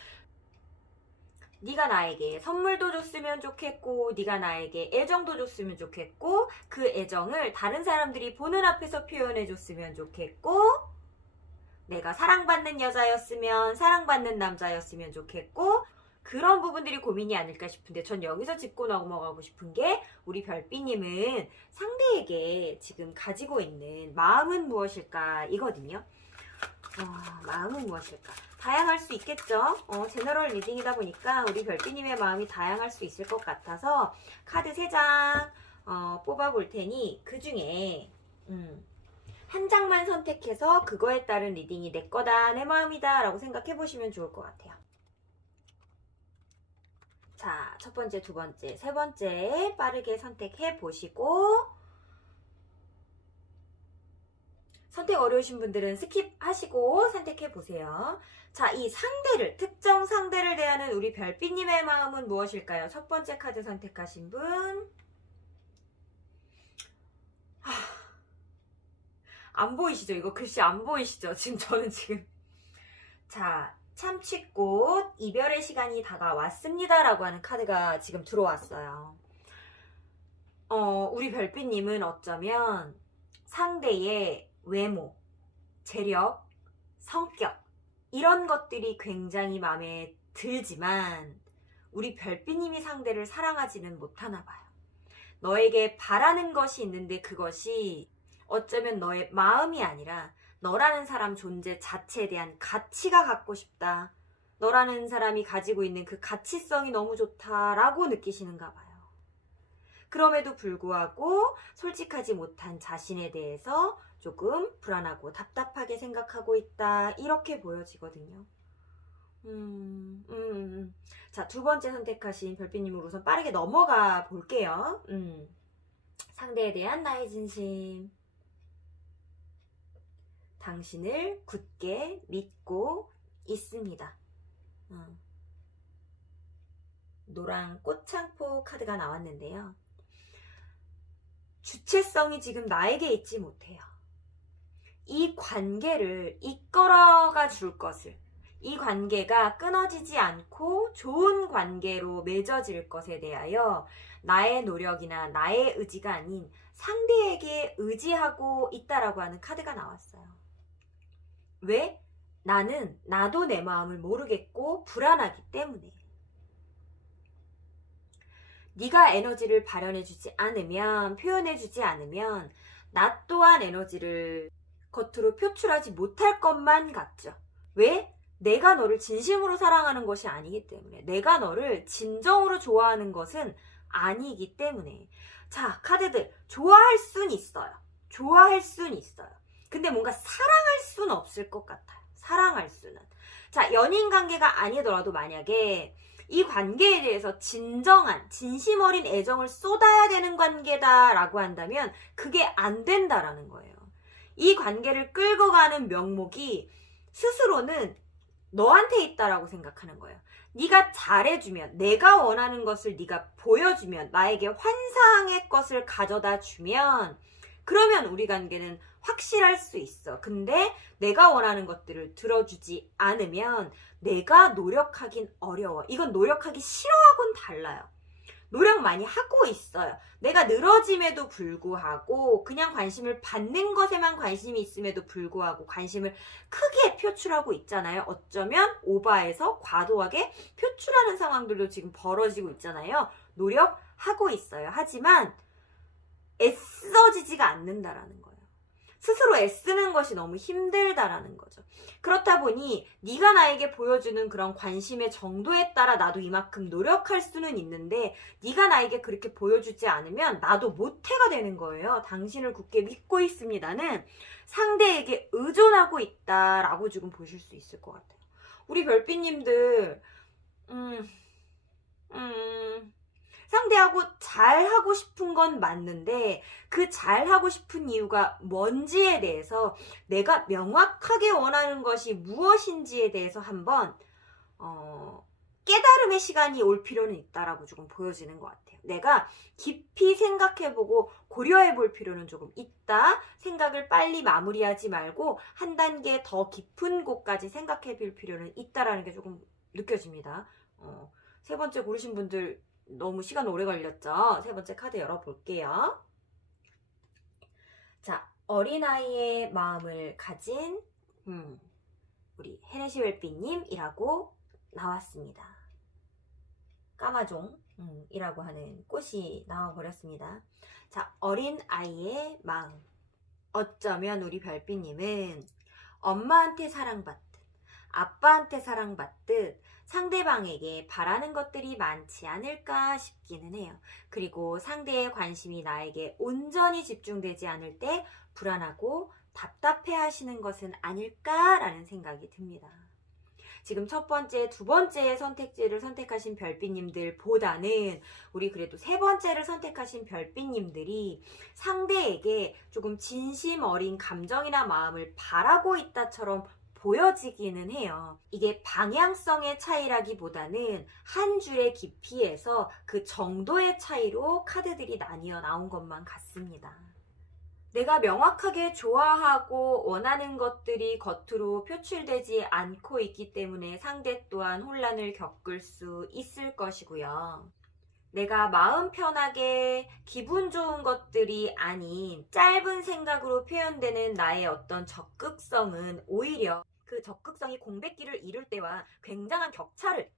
네가 나에게 선물도 줬으면 좋겠고 네가 나에게 애정도 줬으면 좋겠고 그 애정을 다른 사람들이 보는 앞에서 표현해줬으면 좋겠고 내가 사랑받는 여자였으면 사랑받는 남자였으면 좋겠고 그런 부분들이 고민이 아닐까 싶은데 전 여기서 짚고 넘어가고 싶은 게 우리 별빛님은 상대에게 지금 가지고 있는 마음은 무엇일까 이거든요. 마음은 무엇일까? 다양할 수 있겠죠. 제너럴 리딩이다 보니까 우리 별빛님의 마음이 다양할 수 있을 것 같아서 카드 3장 뽑아볼 테니 그 중에 한 장만 선택해서 그거에 따른 리딩이 내 거다, 내 마음이다 라고 생각해 보시면 좋을 것 같아요. 자, 첫 번째, 두 번째, 세 번째 빠르게 선택해 보시고 선택 어려우신 분들은 스킵하시고 선택해 보세요. 자, 이 상대를, 특정 상대를 대하는 우리 별빛님의 마음은 무엇일까요? 첫 번째 카드 선택하신 분. 안 보이시죠? 이거 글씨 안 보이시죠? 저는 지금. 자, 참치꽃, 이별의 시간이 다가왔습니다. 라고 하는 카드가 지금 들어왔어요. 우리 별빛님은 어쩌면 상대의 외모, 재력, 성격, 이런 것들이 굉장히 마음에 들지만 우리 별빛님이 상대를 사랑하지는 못하나 봐요. 너에게 바라는 것이 있는데 그것이 어쩌면 너의 마음이 아니라 너라는 사람 존재 자체에 대한 가치가 갖고 싶다. 너라는 사람이 가지고 있는 그 가치성이 너무 좋다라고 느끼시는가 봐요. 그럼에도 불구하고 솔직하지 못한 자신에 대해서 조금 불안하고 답답하게 생각하고 있다. 이렇게 보여지거든요. 자, 두 번째 선택하신 별빛님으로 우선 빠르게 넘어가 볼게요. 상대에 대한 나의 진심. 당신을 굳게 믿고 있습니다. 노랑 꽃창포 카드가 나왔는데요. 주체성이 지금 나에게 있지 못해요. 이 관계를 이끌어가 줄 것을, 이 관계가 끊어지지 않고 좋은 관계로 맺어질 것에 대하여 나의 노력이나 나의 의지가 아닌 상대에게 의지하고 있다라고 하는 카드가 나왔어요. 왜? 나도 내 마음을 모르겠고 불안하기 때문에. 네가 에너지를 발현해주지 않으면, 표현해주지 않으면 나 또한 에너지를 겉으로 표출하지 못할 것만 같죠. 왜? 내가 너를 진심으로 사랑하는 것이 아니기 때문에. 내가 너를 진정으로 좋아하는 것은 아니기 때문에. 자, 카드들 좋아할 순 있어요. 좋아할 순 있어요. 근데 뭔가 사랑할 수는 없을 것 같아요. 사랑할 수는. 자, 연인 관계가 아니더라도 만약에 이 관계에 대해서 진정한, 진심 어린 애정을 쏟아야 되는 관계다라고 한다면 그게 안 된다라는 거예요. 이 관계를 끌고 가는 명목이 스스로는 너한테 있다라고 생각하는 거예요. 네가 잘해주면, 내가 원하는 것을 네가 보여주면, 나에게 환상의 것을 가져다 주면 그러면 우리 관계는 확실할 수 있어. 근데 내가 원하는 것들을 들어주지 않으면 내가 노력하긴 어려워. 이건 노력하기 싫어하고는 달라요. 노력 많이 하고 있어요. 내가 늘어짐에도 불구하고 그냥 관심을 받는 것에만 관심이 있음에도 불구하고 관심을 크게 표출하고 있잖아요. 어쩌면 오버해서 과도하게 표출하는 상황들도 지금 벌어지고 있잖아요. 노력하고 있어요. 하지만 애써지지가 않는다라는 거예요. 스스로 애쓰는 것이 너무 힘들다라는 거죠. 그렇다 보니 네가 나에게 보여주는 그런 관심의 정도에 따라 나도 이만큼 노력할 수는 있는데 네가 나에게 그렇게 보여주지 않으면 나도 모태가 되는 거예요. 당신을 굳게 믿고 있습니다는 상대에게 의존하고 있다라고 지금 보실 수 있을 것 같아요. 우리 별빛님들 상대하고 잘하고 싶은 건 맞는데 그 잘하고 싶은 이유가 뭔지에 대해서 내가 명확하게 원하는 것이 무엇인지에 대해서 한번 깨달음의 시간이 올 필요는 있다라고 조금 보여지는 것 같아요. 내가 깊이 생각해보고 고려해볼 필요는 조금 있다. 생각을 빨리 마무리하지 말고 한 단계 더 깊은 곳까지 생각해볼 필요는 있다라는 게 조금 느껴집니다. 세 번째 고르신 분들 너무 시간 오래 걸렸죠? 세 번째 카드 열어볼게요. 자, 어린아이의 마음을 가진 우리 헤네시 웰비님이라고 나왔습니다. 까마종이라고 하는 꽃이 나와버렸습니다. 자, 어린아이의 마음. 어쩌면 우리 별빛님은 엄마한테 사랑받듯 아빠한테 사랑받듯 상대방에게 바라는 것들이 많지 않을까 싶기는 해요. 그리고 상대의 관심이 나에게 온전히 집중되지 않을 때 불안하고 답답해 하시는 것은 아닐까라는 생각이 듭니다. 지금 첫 번째, 두 번째 선택지를 선택하신 별빛님들보다는 우리 그래도 세 번째를 선택하신 별빛님들이 상대에게 조금 진심 어린 감정이나 마음을 바라고 있다처럼 보여지기는 해요. 이게 방향성의 차이라기보다는 한 줄의 깊이에서 그 정도의 차이로 카드들이 나뉘어 나온 것만 같습니다. 내가 명확하게 좋아하고 원하는 것들이 겉으로 표출되지 않고 있기 때문에 상대 또한 혼란을 겪을 수 있을 것이고요. 내가 마음 편하게 기분 좋은 것들이 아닌 짧은 생각으로 표현되는 나의 어떤 적극성은 오히려 그 적극성이 공백기를 이룰 때와 굉장한 격차를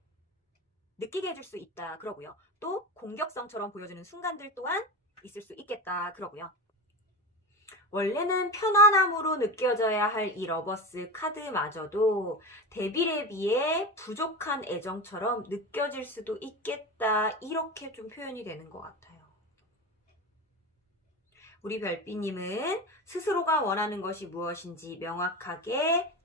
느끼게 해줄 수 있다 그러고요. 또 공격성처럼 보여지는 순간들 또한 있을 수 있겠다 그러고요. 원래는 편안함으로 느껴져야 할 이 러버스 카드마저도 데빌에 비해 부족한 애정처럼 느껴질 수도 있겠다. 이렇게 좀 표현이 되는 것 같아요. 우리 별빛님은 스스로가 원하는 것이 무엇인지 명확하게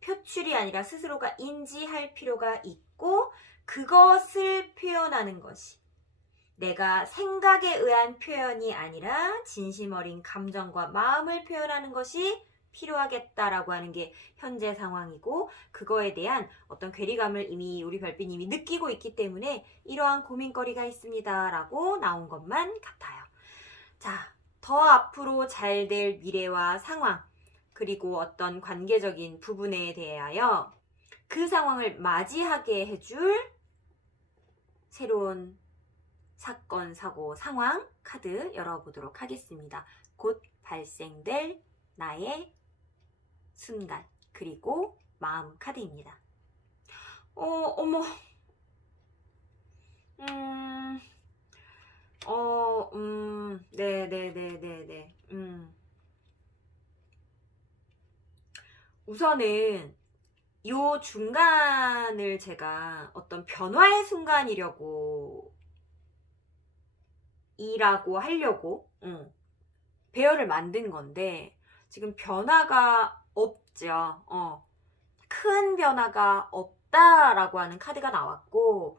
표출이 아니라 스스로가 인지할 필요가 있고 그것을 표현하는 것이 내가 생각에 의한 표현이 아니라 진심 어린 감정과 마음을 표현하는 것이 필요하겠다라고 하는 게 현재 상황이고 그거에 대한 어떤 괴리감을 이미 우리 별빛님이 느끼고 있기 때문에 이러한 고민거리가 있습니다 라고 나온 것만 같아요. 자, 더 앞으로 잘 될 미래와 상황 그리고 어떤 관계적인 부분에 대하여 그 상황을 맞이하게 해줄 새로운 사건, 사고, 상황 카드 열어보도록 하겠습니다. 곧 발생될 나의 순간 그리고 마음 카드입니다. 어머 네네네네네 우선은 요 중간을 제가 어떤 변화의 순간이라고 하려고 배열을 만든 건데 지금 변화가 없죠. 큰 변화가 없다라고 하는 카드가 나왔고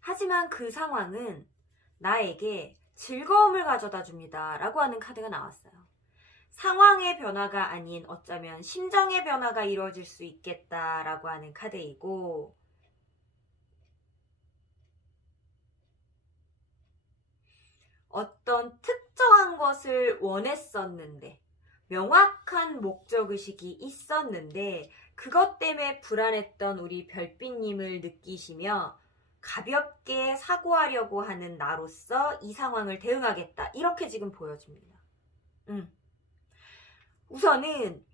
하지만 그 상황은 나에게 즐거움을 가져다 줍니다 라고 하는 카드가 나왔어요. 상황의 변화가 아닌 어쩌면 심정의 변화가 이루어질 수 있겠다라고 하는 카드이고 어떤 특정한 것을 원했었는데 명확한 목적의식이 있었는데 그것 때문에 불안했던 우리 별빛님을 느끼시며 가볍게 사고하려고 하는 나로서 이 상황을 대응하겠다 이렇게 지금 보여집니다. 우선은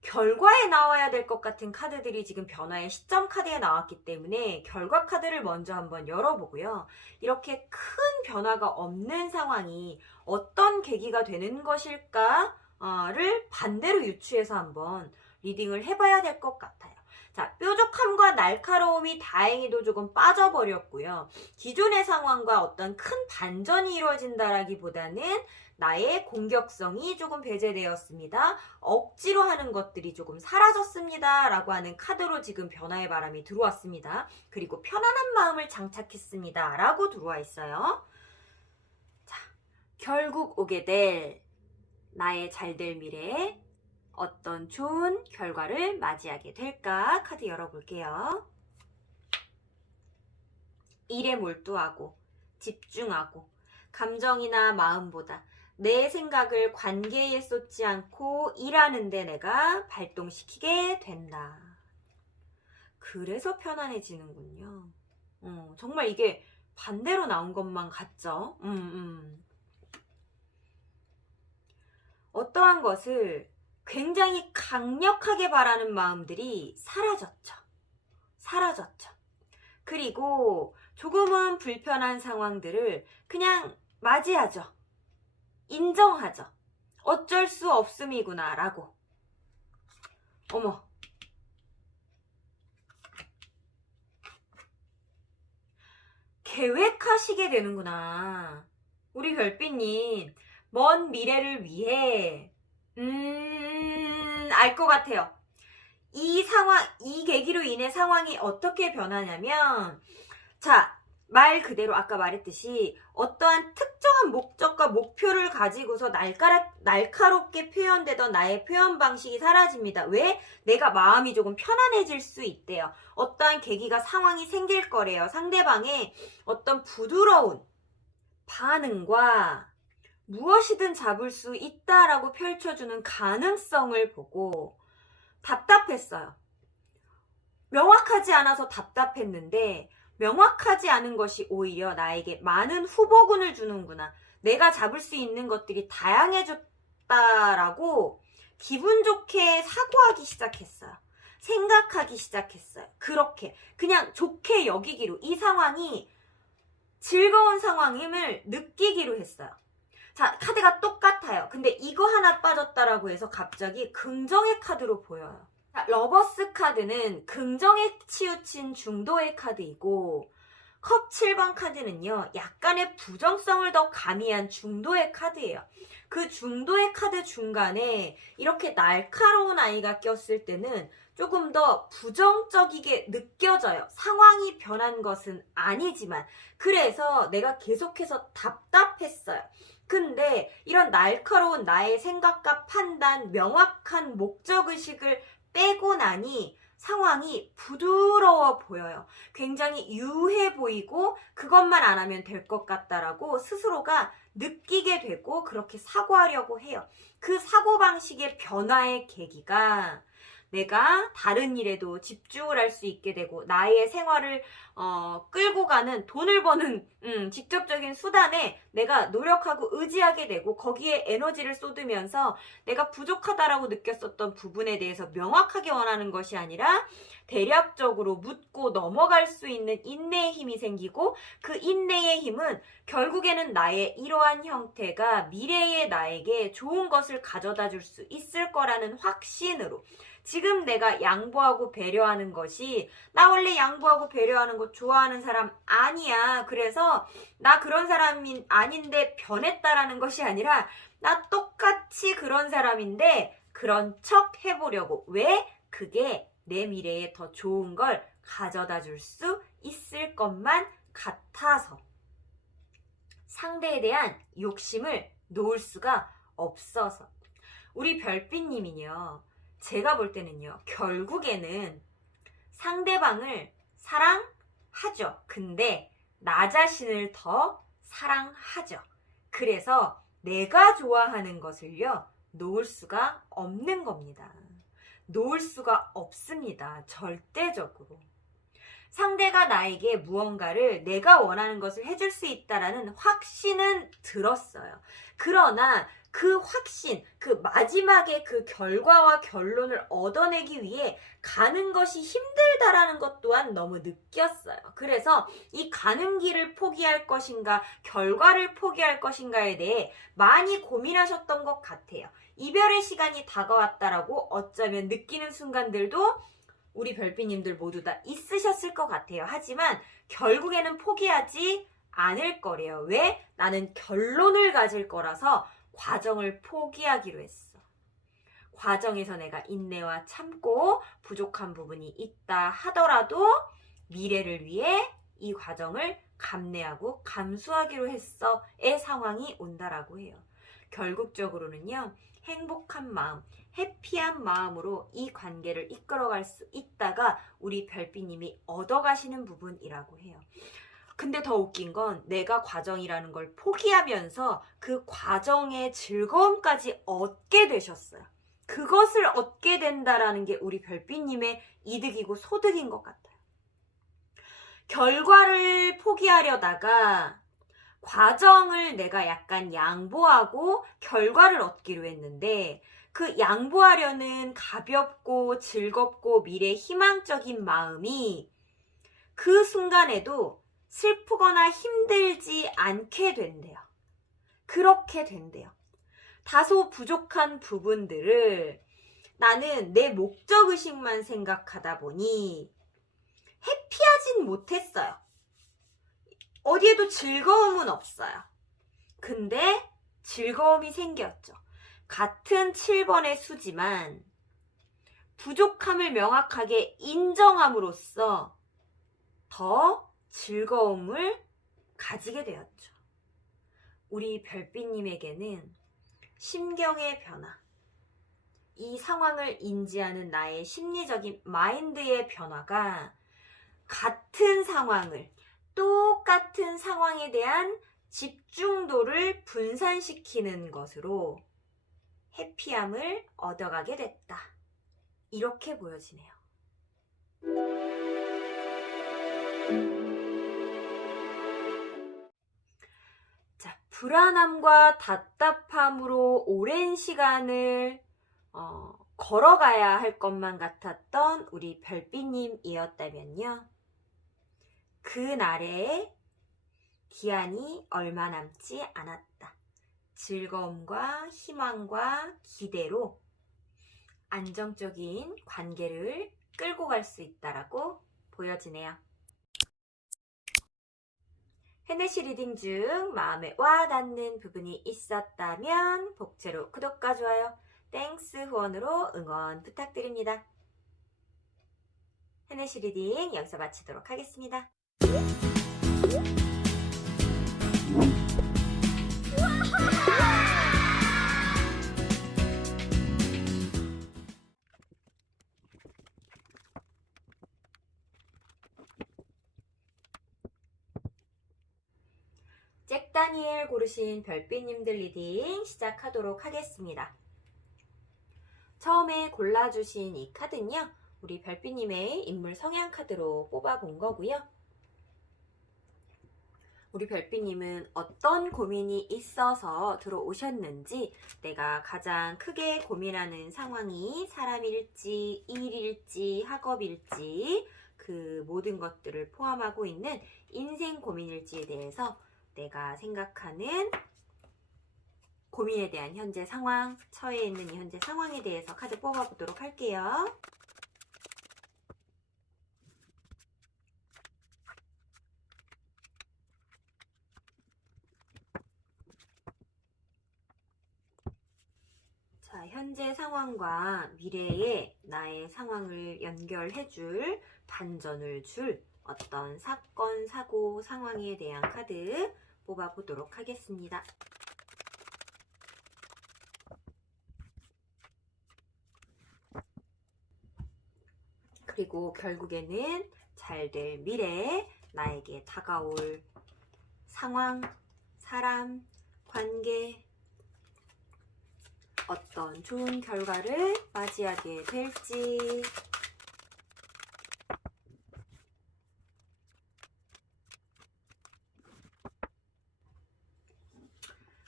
결과에 나와야 될 것 같은 카드들이 지금 변화의 시점 카드에 나왔기 때문에 결과 카드를 먼저 한번 열어보고요. 이렇게 큰 변화가 없는 상황이 어떤 계기가 되는 것일까를 반대로 유추해서 한번 리딩을 해봐야 될 것 같아요. 자, 뾰족함과 날카로움이 다행히도 조금 빠져버렸고요. 기존의 상황과 어떤 큰 반전이 이루어진다라기보다는 나의 공격성이 조금 배제되었습니다. 억지로 하는 것들이 조금 사라졌습니다. 라고 하는 카드로 지금 변화의 바람이 들어왔습니다. 그리고 편안한 마음을 장착했습니다. 라고 들어와 있어요. 자, 결국 오게 될 나의 잘될 미래에 어떤 좋은 결과를 맞이하게 될까? 카드 열어볼게요. 일에 몰두하고 집중하고 감정이나 마음보다 내 생각을 관계에 쏟지 않고 일하는데 내가 발동시키게 된다. 그래서 편안해지는군요. 정말 이게 반대로 나온 것만 같죠? 어떠한 것을 굉장히 강력하게 바라는 마음들이 사라졌죠. 그리고 조금은 불편한 상황들을 그냥 맞이하죠. 인정하죠. 어쩔 수 없음이구나 라고. 어머. 계획하시게 되는구나. 우리 별빛님, 먼 미래를 위해 알 것 같아요. 이 계기로 인해 상황이 어떻게 변하냐면, 자, 말 그대로 아까 말했듯이 어떠한 특정한 목적과 목표를 가지고서 날카롭게 표현되던 나의 표현 방식이 사라집니다. 왜? 내가 마음이 조금 편안해질 수 있대요. 어떠한 계기가 상황이 생길 거래요. 상대방의 어떤 부드러운 반응과 무엇이든 잡을 수 있다라고 펼쳐주는 가능성을 보고 답답했어요. 명확하지 않아서 답답했는데 명확하지 않은 것이 오히려 나에게 많은 후보군을 주는구나. 내가 잡을 수 있는 것들이 다양해졌다라고 기분 좋게 사고하기 시작했어요. 생각하기 시작했어요. 그렇게 그냥 좋게 여기기로 이 상황이 즐거운 상황임을 느끼기로 했어요. 자, 자, 카드가 똑같아요. 근데 이거 하나 빠졌다라고 해서 갑자기 긍정의 카드로 보여요. 자, 러버스 카드는 긍정에 치우친 중도의 카드이고 컵 7번 카드는요, 약간의 부정성을 더 가미한 중도의 카드예요. 그 중도의 카드 중간에 이렇게 날카로운 아이가 꼈을 때는 조금 더 부정적이게 느껴져요. 상황이 변한 것은 아니지만. 그래서 내가 계속해서 답답했어요. 근데 이런 날카로운 나의 생각과 판단, 명확한 목적의식을 빼고 나니 상황이 부드러워 보여요. 굉장히 유해 보이고 그것만 안 하면 될 것 같다라고 스스로가 느끼게 되고 그렇게 사고하려고 해요. 그 사고방식의 변화의 계기가 내가 다른 일에도 집중을 할 수 있게 되고 나의 생활을 끌고 가는 돈을 버는 직접적인 수단에 내가 노력하고 의지하게 되고 거기에 에너지를 쏟으면서 내가 부족하다라고 느꼈었던 부분에 대해서 명확하게 원하는 것이 아니라 대략적으로 묻고 넘어갈 수 있는 인내의 힘이 생기고 그 인내의 힘은 결국에는 나의 이러한 형태가 미래의 나에게 좋은 것을 가져다 줄 수 있을 거라는 확신으로 지금 내가 양보하고 배려하는 것이 나 원래 양보하고 배려하는 거 좋아하는 사람 아니야. 그래서 나 그런 사람이 아닌데 변했다라는 것이 아니라 나 똑같이 그런 사람인데 그런 척 해보려고. 왜? 그게 내 미래에 더 좋은 걸 가져다 줄 수 있을 것만 같아서. 상대에 대한 욕심을 놓을 수가 없어서. 우리 별빛님이요. 제가 볼 때는요. 결국에는 상대방을 사랑하죠. 근데 나 자신을 더 사랑하죠. 그래서 내가 좋아하는 것을요. 놓을 수가 없는 겁니다. 놓을 수가 없습니다. 절대적으로. 상대가 나에게 무언가를 내가 원하는 것을 해줄 수 있다라는 확신은 들었어요. 그러나 그 확신, 그 마지막에 그 결과와 결론을 얻어내기 위해 가는 것이 힘들다라는 것 또한 너무 느꼈어요. 그래서 이 가는 길을 포기할 것인가, 결과를 포기할 것인가에 대해 많이 고민하셨던 것 같아요. 이별의 시간이 다가왔다라고 어쩌면 느끼는 순간들도 우리 별빛님들 모두 다 있으셨을 것 같아요. 하지만 결국에는 포기하지 않을 거래요. 왜? 나는 결론을 가질 거라서 과정을 포기하기로 했어. 과정에서 내가 인내와 참고 부족한 부분이 있다 하더라도 미래를 위해 이 과정을 감내하고 감수하기로 했어의 상황이 온다라고 해요. 결국적으로는요. 행복한 마음, 해피한 마음으로 이 관계를 이끌어갈 수 있다가 우리 별빛님이 얻어가시는 부분이라고 해요. 근데 더 웃긴 건 내가 과정이라는 걸 포기하면서 그 과정의 즐거움까지 얻게 되셨어요. 그것을 얻게 된다라는 게 우리 별빛님의 이득이고 소득인 것 같아요. 결과를 포기하려다가 과정을 내가 약간 양보하고 결과를 얻기로 했는데 그 양보하려는 가볍고 즐겁고 미래 희망적인 마음이 그 순간에도 슬프거나 힘들지 않게 된대요. 그렇게 된대요. 다소 부족한 부분들을 나는 내 목적의식만 생각하다 보니 해피하진 못했어요. 어디에도 즐거움은 없어요. 근데 즐거움이 생겼죠. 같은 7번의 수지만 부족함을 명확하게 인정함으로써 더 즐거움을 가지게 되었죠. 우리 별빛님에게는 심경의 변화, 이 상황을 인지하는 나의 심리적인 마인드의 변화가 같은 상황을, 똑같은 상황에 대한 집중도를 분산시키는 것으로 해피함을 얻어가게 됐다. 이렇게 보여지네요. 자, 불안함과 답답함으로 오랜 시간을 걸어가야 할 것만 같았던 우리 별빛님이었다면요. 그날의 기한이 얼마 남지 않았다. 즐거움과 희망과 기대로 안정적인 관계를 끌고 갈 수 있다라고 보여지네요. 헤네시 리딩 중 마음에 와닿는 부분이 있었다면 복채로 구독과 좋아요, 땡스 후원으로 응원 부탁드립니다. 헤네시 리딩 여기서 마치도록 하겠습니다. 잭 다니엘 고르신 별빛님들 리딩 시작하도록 하겠습니다. 처음에 골라주신 이 카드는요, 우리 별빛님의 인물 성향 카드로 뽑아본 거고요. 우리 별빛님은 어떤 고민이 있어서 들어오셨는지, 내가 가장 크게 고민하는 상황이 사람일지, 일일지, 학업일지, 그 모든 것들을 포함하고 있는 인생 고민일지에 대해서 내가 생각하는 고민에 대한 현재 상황, 처해 있는 이 현재 상황에 대해서 카드 뽑아보도록 할게요. 자, 현재 상황과 미래의 나의 상황을 연결해줄, 반전을 줄 어떤 사건, 사고, 상황에 대한 카드 뽑아보도록 하겠습니다. 그리고 결국에는 잘 될 미래, 나에게 다가올 상황, 사람, 관계, 어떤 좋은 결과를 맞이하게 될지,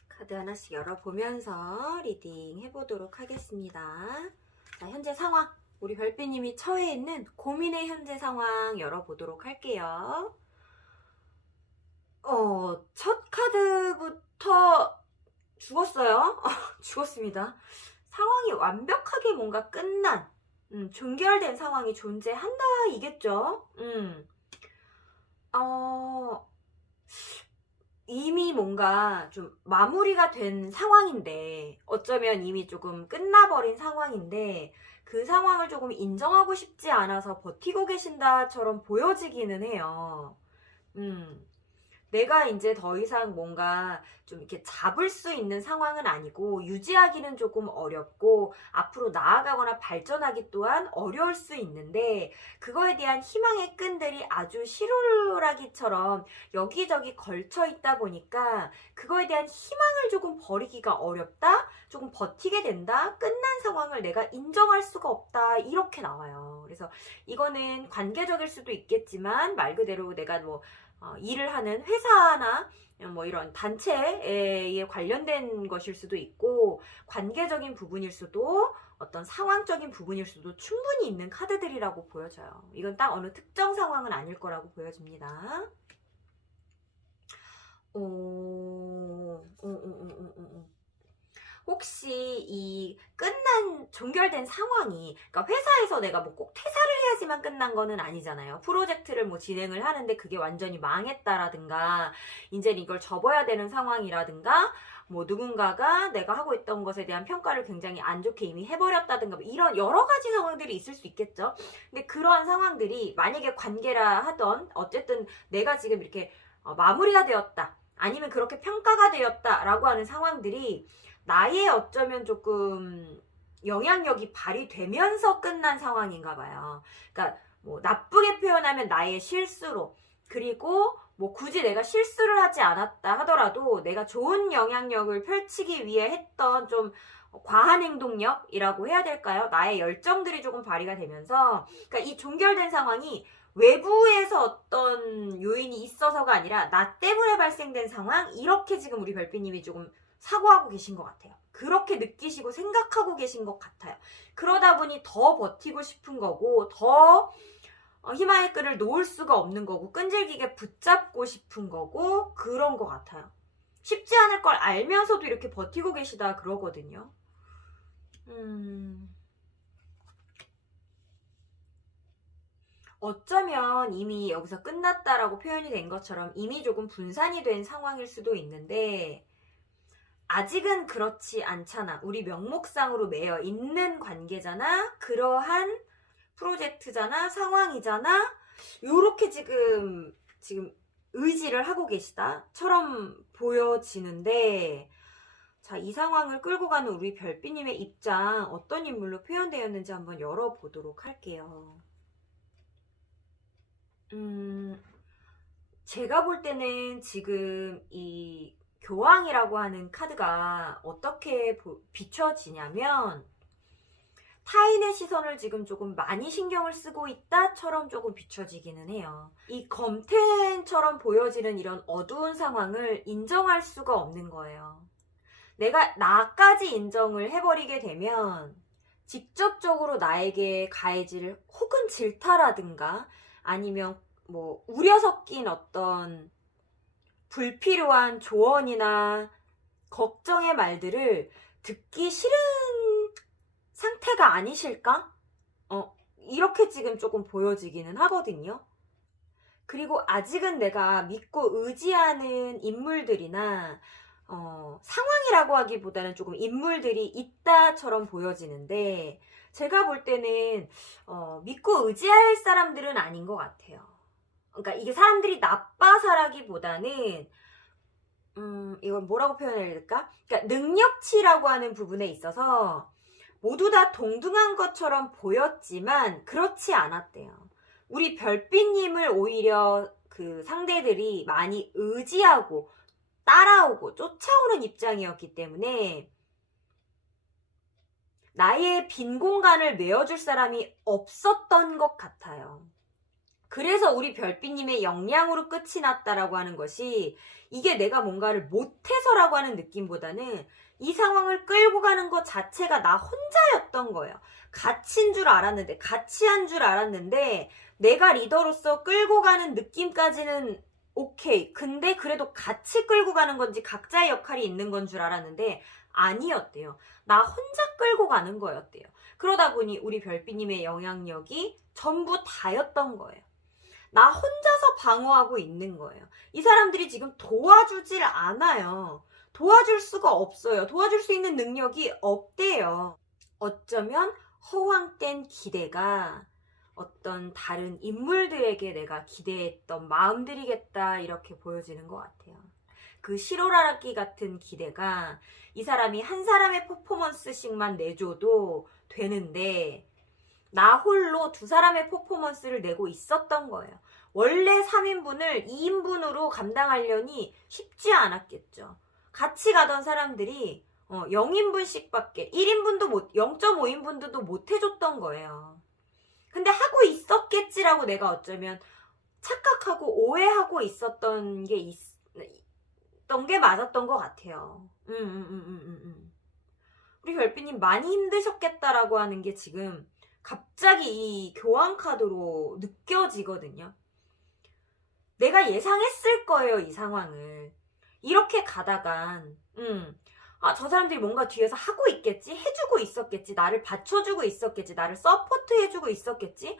카드 하나씩 열어보면서 리딩 해보도록 하겠습니다. 자, 현재 상황, 우리 별빛님이 처해 있는 고민의 현재 상황 열어보도록 할게요. 첫 카드부터 죽었어요. 죽었습니다. 상황이 완벽하게 뭔가 끝난, 종결된 상황이 존재한다 이겠죠. 이미 뭔가 좀 마무리가 된 상황인데, 어쩌면 이미 조금 끝나버린 상황인데, 그 상황을 조금 인정하고 싶지 않아서 버티고 계신다처럼 보여지기는 해요. 내가 이제 더 이상 뭔가 좀 이렇게 잡을 수 있는 상황은 아니고, 유지하기는 조금 어렵고, 앞으로 나아가거나 발전하기 또한 어려울 수 있는데, 그거에 대한 희망의 끈들이 아주 시루라기처럼 여기저기 걸쳐 있다 보니까, 그거에 대한 희망을 조금 버리기가 어렵다? 조금 버티게 된다? 끝난 상황을 내가 인정할 수가 없다? 이렇게 나와요. 그래서 이거는 관계적일 수도 있겠지만, 말 그대로 내가 뭐, 일을 하는 회사나 뭐 이런 단체에 관련된 것일 수도 있고, 관계적인 부분일 수도, 어떤 상황적인 부분일 수도 충분히 있는 카드들이라고 보여져요. 이건 딱 어느 특정 상황은 아닐 거라고 보여집니다. 혹시 이 끝난, 종결된 상황이, 그러니까 회사에서 내가 뭐 꼭 퇴사를 해야지만 끝난 거는 아니잖아요. 프로젝트를 뭐 진행을 하는데 그게 완전히 망했다라든가, 이제 이걸 접어야 되는 상황이라든가, 뭐 누군가가 내가 하고 있던 것에 대한 평가를 굉장히 안 좋게 이미 해버렸다든가, 뭐 이런 여러 가지 상황들이 있을 수 있겠죠. 근데 그러한 상황들이 만약에 관계라 하던, 어쨌든 내가 지금 이렇게 마무리가 되었다, 아니면 그렇게 평가가 되었다라고 하는 상황들이 나의 어쩌면 조금 영향력이 발휘되면서 끝난 상황인가 봐요. 그러니까 뭐 나쁘게 표현하면 나의 실수로, 그리고 뭐 굳이 내가 실수를 하지 않았다 하더라도 내가 좋은 영향력을 펼치기 위해 했던 좀 과한 행동력이라고 해야 될까요? 나의 열정들이 조금 발휘가 되면서, 그러니까 이 종결된 상황이 외부에서 어떤 요인이 있어서가 아니라 나 때문에 발생된 상황, 이렇게 지금 우리 별빛님이 조금 사고하고 계신 것 같아요. 그렇게 느끼시고 생각하고 계신 것 같아요. 그러다 보니 더 버티고 싶은 거고, 더 희망의 끈을 놓을 수가 없는 거고, 끈질기게 붙잡고 싶은 거고, 그런 것 같아요. 쉽지 않을 걸 알면서도 이렇게 버티고 계시다 그러거든요. 어쩌면 이미 여기서 끝났다라고 표현이 된 것처럼 이미 조금 분산이 된 상황일 수도 있는데 아직은 그렇지 않잖아. 우리 명목상으로 매여 있는 관계잖아. 그러한 프로젝트잖아. 상황이잖아. 요렇게 지금 의지를 하고 계시다처럼 보여지는데 자, 이 상황을 끌고 가는 우리 별빛님의 입장 어떤 인물로 표현되었는지 한번 열어보도록 할게요. 제가 볼 때는 지금 이 교황이라고 하는 카드가 어떻게 비춰지냐면 타인의 시선을 지금 조금 많이 신경을 쓰고 있다처럼 조금 비춰지기는 해요. 이 검텐처럼 보여지는 이런 어두운 상황을 인정할 수가 없는 거예요. 내가 나까지 인정을 해버리게 되면 직접적으로 나에게 가해질 혹은 질타라든가 아니면 뭐 우려 섞인 어떤 불필요한 조언이나 걱정의 말들을 듣기 싫은 상태가 아니실까? 이렇게 지금 조금 보여지기는 하거든요. 그리고 아직은 내가 믿고 의지하는 인물들이나 상황이라고 하기보다는 조금 인물들이 있다처럼 보여지는데 제가 볼 때는 믿고 의지할 사람들은 아닌 것 같아요. 그러니까 이게 사람들이 나빠서라기보다는 이걸 뭐라고 표현해야 될까? 그러니까 능력치라고 하는 부분에 있어서 모두 다 동등한 것처럼 보였지만 그렇지 않았대요. 우리 별빛님을 오히려 그 상대들이 많이 의지하고 따라오고 쫓아오는 입장이었기 때문에 나의 빈 공간을 메워줄 사람이 없었던 것 같아요. 그래서 우리 별빛님의 역량으로 끝이 났다라고 하는 것이 이게 내가 뭔가를 못해서라고 하는 느낌보다는 이 상황을 끌고 가는 것 자체가 나 혼자였던 거예요. 같이인 줄 알았는데, 같이 한 줄 알았는데 내가 리더로서 끌고 가는 느낌까지는 오케이. 근데 그래도 같이 끌고 가는 건지 각자의 역할이 있는 건 줄 알았는데 아니었대요. 나 혼자 끌고 가는 거였대요. 그러다 보니 우리 별빛님의 영향력이 전부 다였던 거예요. 나 혼자서 방어하고 있는 거예요. 이 사람들이 지금 도와주질 않아요. 도와줄 수가 없어요. 도와줄 수 있는 능력이 없대요. 어쩌면 허황된 기대가 어떤 다른 인물들에게 내가 기대했던 마음들이겠다 이렇게 보여지는 것 같아요. 그 실오라기 같은 기대가 이 사람이 한 사람의 퍼포먼스씩만 내줘도 되는데 나 홀로 두 사람의 퍼포먼스를 내고 있었던 거예요. 원래 3인분을 2인분으로 감당하려니 쉽지 않았겠죠. 같이 가던 사람들이 0인분씩밖에 1인분도 0.5인분도 못 해줬던 거예요. 근데 하고 있었겠지라고 내가 어쩌면 착각하고 오해하고 있었던 게 맞았던 것 같아요. 우리 별빛님 많이 힘드셨겠다라고 하는 게 지금 갑자기 이 교황 카드로 느껴지거든요. 내가 예상했을 거예요, 이 상황을. 이렇게 가다간 저 사람들이 뭔가 뒤에서 하고 있겠지? 해주고 있었겠지? 나를 받쳐주고 있었겠지? 나를 서포트해주고 있었겠지?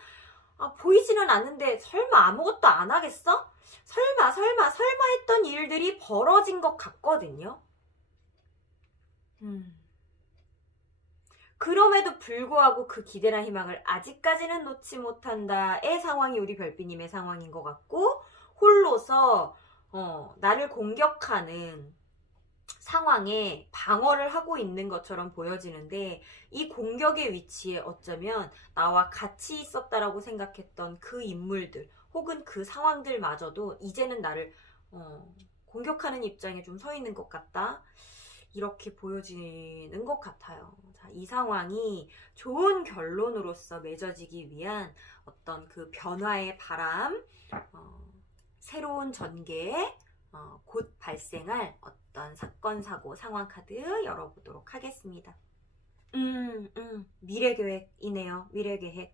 보이지는 않는데 설마 아무것도 안 하겠어? 설마 했던 일들이 벌어진 것 같거든요. 그럼에도 불구하고 그 기대나 희망을 아직까지는 놓지 못한다의 상황이 우리 별빛님의 상황인 것 같고 홀로서 나를 공격하는 상황에 방어를 하고 있는 것처럼 보여지는데 이 공격의 위치에 어쩌면 나와 같이 있었다라고 생각했던 그 인물들 혹은 그 상황들마저도 이제는 나를 공격하는 입장에 좀 서 있는 것 같다. 이렇게 보여지는 것 같아요. 자, 이 상황이 좋은 결론으로서 맺어지기 위한 어떤 그 변화의 바람, 새로운 전개에 곧 발생할 어떤 사건, 사고, 상황 카드 열어보도록 하겠습니다. 미래계획이네요. 미래계획.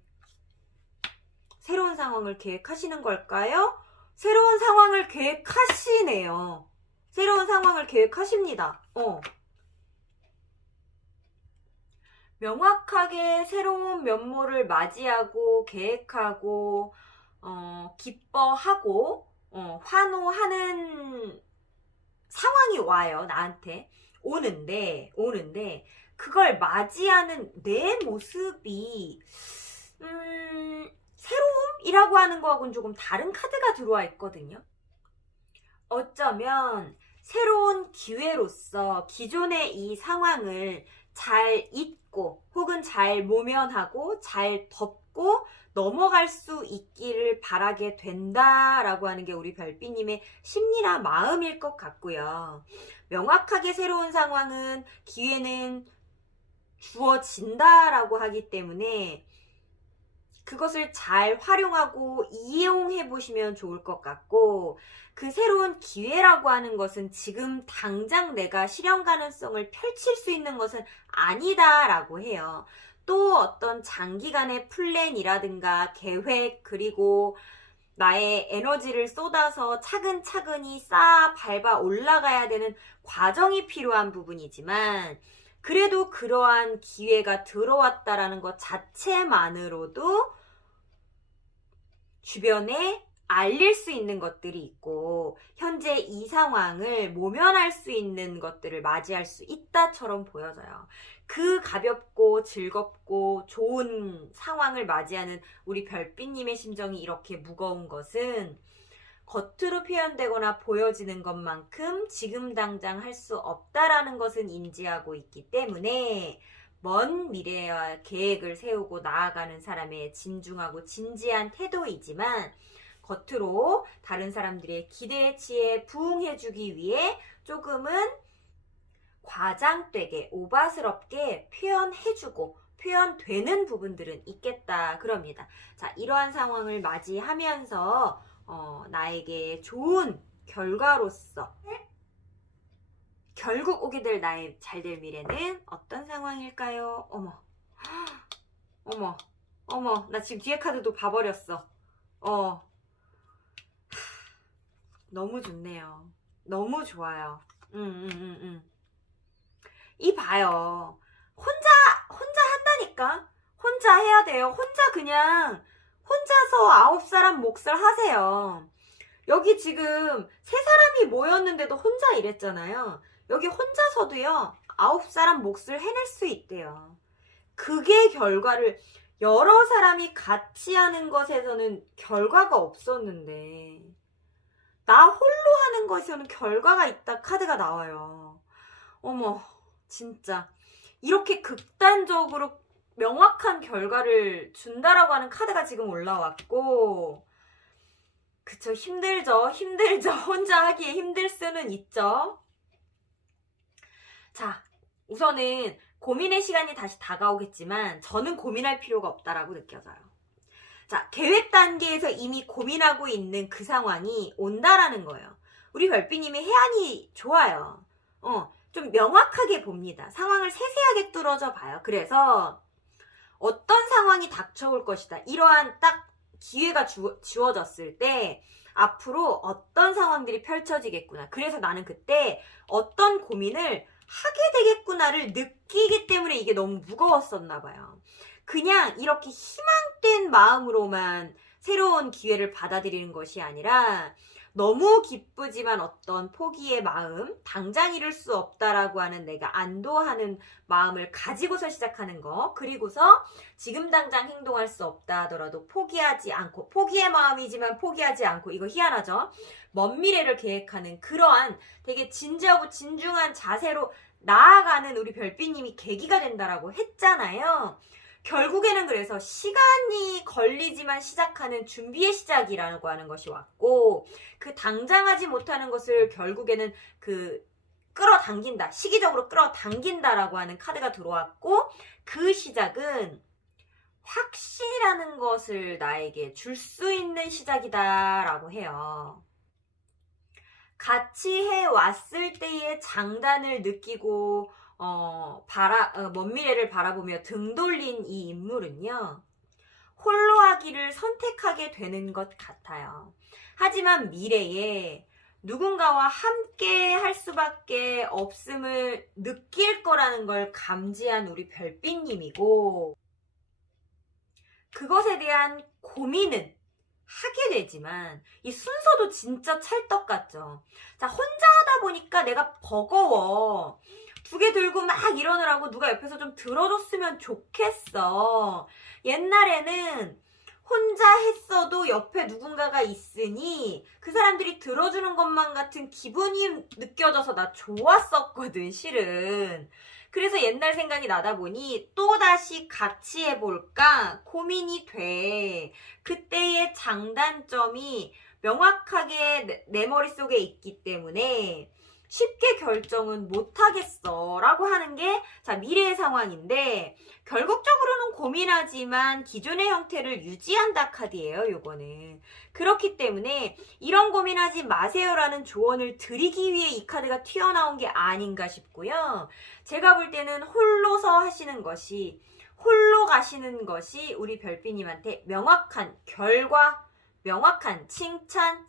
새로운 상황을 계획하시는 걸까요? 새로운 상황을 계획하시네요. 새로운 상황을 계획하십니다. 명확하게 새로운 면모를 맞이하고 계획하고 기뻐하고 환호하는 상황이 와요. 나한테 오는데 그걸 맞이하는 내 모습이 새로움이라고 하는 거하고는 조금 다른 카드가 들어와 있거든요. 어쩌면 새로운 기회로서 기존의 이 상황을 잘 잊고 혹은 잘 모면하고 잘 덮고 넘어갈 수 있기를 바라게 된다라고 하는 게 우리 별빛님의 심리나 마음일 것 같고요. 명확하게 새로운 상황은 기회는 주어진다라고 하기 때문에 그것을 잘 활용하고 이용해 보시면 좋을 것 같고, 그 새로운 기회라고 하는 것은 지금 당장 내가 실현 가능성을 펼칠 수 있는 것은 아니다라고 해요. 또 어떤 장기간의 플랜이라든가 계획, 그리고 나의 에너지를 쏟아서 차근차근히 쌓아 밟아 올라가야 되는 과정이 필요한 부분이지만, 그래도 그러한 기회가 들어왔다라는 것 자체만으로도 주변에 알릴 수 있는 것들이 있고 현재 이 상황을 모면할 수 있는 것들을 맞이할 수 있다처럼 보여져요. 그 가볍고 즐겁고 좋은 상황을 맞이하는 우리 별빛님의 심정이 이렇게 무거운 것은 겉으로 표현되거나 보여지는 것만큼 지금 당장 할 수 없다라는 것은 인지하고 있기 때문에 먼 미래와 계획을 세우고 나아가는 사람의 진중하고 진지한 태도이지만 겉으로 다른 사람들의 기대에 치에 부응해주기 위해 조금은 과장되게 오바스럽게 표현해주고 표현되는 부분들은 있겠다 그럽니다. 자, 이러한 상황을 맞이하면서 나에게 좋은 결과로서 결국 오게 될 나의 잘될 미래는 어떤 상황일까요? 어머, 나 지금 뒤에 카드도 봐버렸어. 너무 좋네요. 너무 좋아요. 이 봐요. 혼자 한다니까? 혼자 해야 돼요. 혼자서 9사람 몫을 하세요. 여기 지금 3사람이 모였는데도 혼자 이랬잖아요. 여기 혼자서도요 9사람 몫을 해낼 수 있대요. 그게 결과를 여러 사람이 같이 하는 것에서는 결과가 없었는데 나 홀로 하는 것에서는 결과가 있다 카드가 나와요. 어머 진짜 이렇게 극단적으로 명확한 결과를 준다라고 하는 카드가 지금 올라왔고, 그쵸, 힘들죠. 혼자 하기에 힘들 수는 있죠. 자, 우선은 고민의 시간이 다시 다가오겠지만 저는 고민할 필요가 없다라고 느껴져요. 자, 계획 단계에서 이미 고민하고 있는 그 상황이 온다라는 거예요. 우리 별빛님이 해안이 좋아요. 좀 명확하게 봅니다. 상황을 세세하게 뚫어져 봐요. 그래서 어떤 상황이 닥쳐올 것이다. 이러한 딱 기회가 주어졌을 때 앞으로 어떤 상황들이 펼쳐지겠구나. 그래서 나는 그때 어떤 고민을 하게 되겠구나를 느끼기 때문에 이게 너무 무거웠었나 봐요. 그냥 이렇게 희망된 마음으로만 새로운 기회를 받아들이는 것이 아니라 너무 기쁘지만 어떤 포기의 마음, 당장 이룰 수 없다라고 하는 내가 안도하는 마음을 가지고서 시작하는 거, 그리고서 지금 당장 행동할 수 없다 하더라도 포기하지 않고, 포기의 마음이지만 포기하지 않고, 이거 희한하죠? 먼 미래를 계획하는 그러한 되게 진지하고 진중한 자세로 나아가는 우리 별빛님이 계기가 된다라고 했잖아요. 결국에는 그래서 시간이 걸리지만 시작하는 준비의 시작이라고 하는 것이 왔고, 그 당장 하지 못하는 것을 결국에는 끌어당긴다, 시기적으로 끌어당긴다라고 하는 카드가 들어왔고, 그 시작은 확신이라는 것을 나에게 줄 수 있는 시작이다라고 해요. 같이 해왔을 때의 장단을 느끼고 먼 미래를 바라보며 등 돌린 이 인물은요, 홀로 하기를 선택하게 되는 것 같아요. 하지만 미래에 누군가와 함께 할 수밖에 없음을 느낄 거라는 걸 감지한 우리 별빛님이고, 그것에 대한 고민은 하게 되지만 이 순서도 진짜 찰떡 같죠. 자, 혼자 하다 보니까 내가 버거워. 두 개 들고 막 이러느라고 누가 옆에서 좀 들어줬으면 좋겠어. 옛날에는 혼자 했어도 옆에 누군가가 있으니 그 사람들이 들어주는 것만 같은 기분이 느껴져서 나 좋았었거든, 실은. 그래서 옛날 생각이 나다 보니 또다시 같이 해볼까 고민이 돼. 그때의 장단점이 명확하게 내 머릿속에 있기 때문에 쉽게 결정은 못하겠어 라고 하는 게 자, 미래의 상황인데, 결국적으로는 고민하지만 기존의 형태를 유지한다 카드예요, 요거는. 그렇기 때문에 이런 고민하지 마세요라는 조언을 드리기 위해 이 카드가 튀어나온 게 아닌가 싶고요. 제가 볼 때는 홀로서 하시는 것이, 홀로 가시는 것이 우리 별빛님한테 명확한 결과, 명확한 칭찬,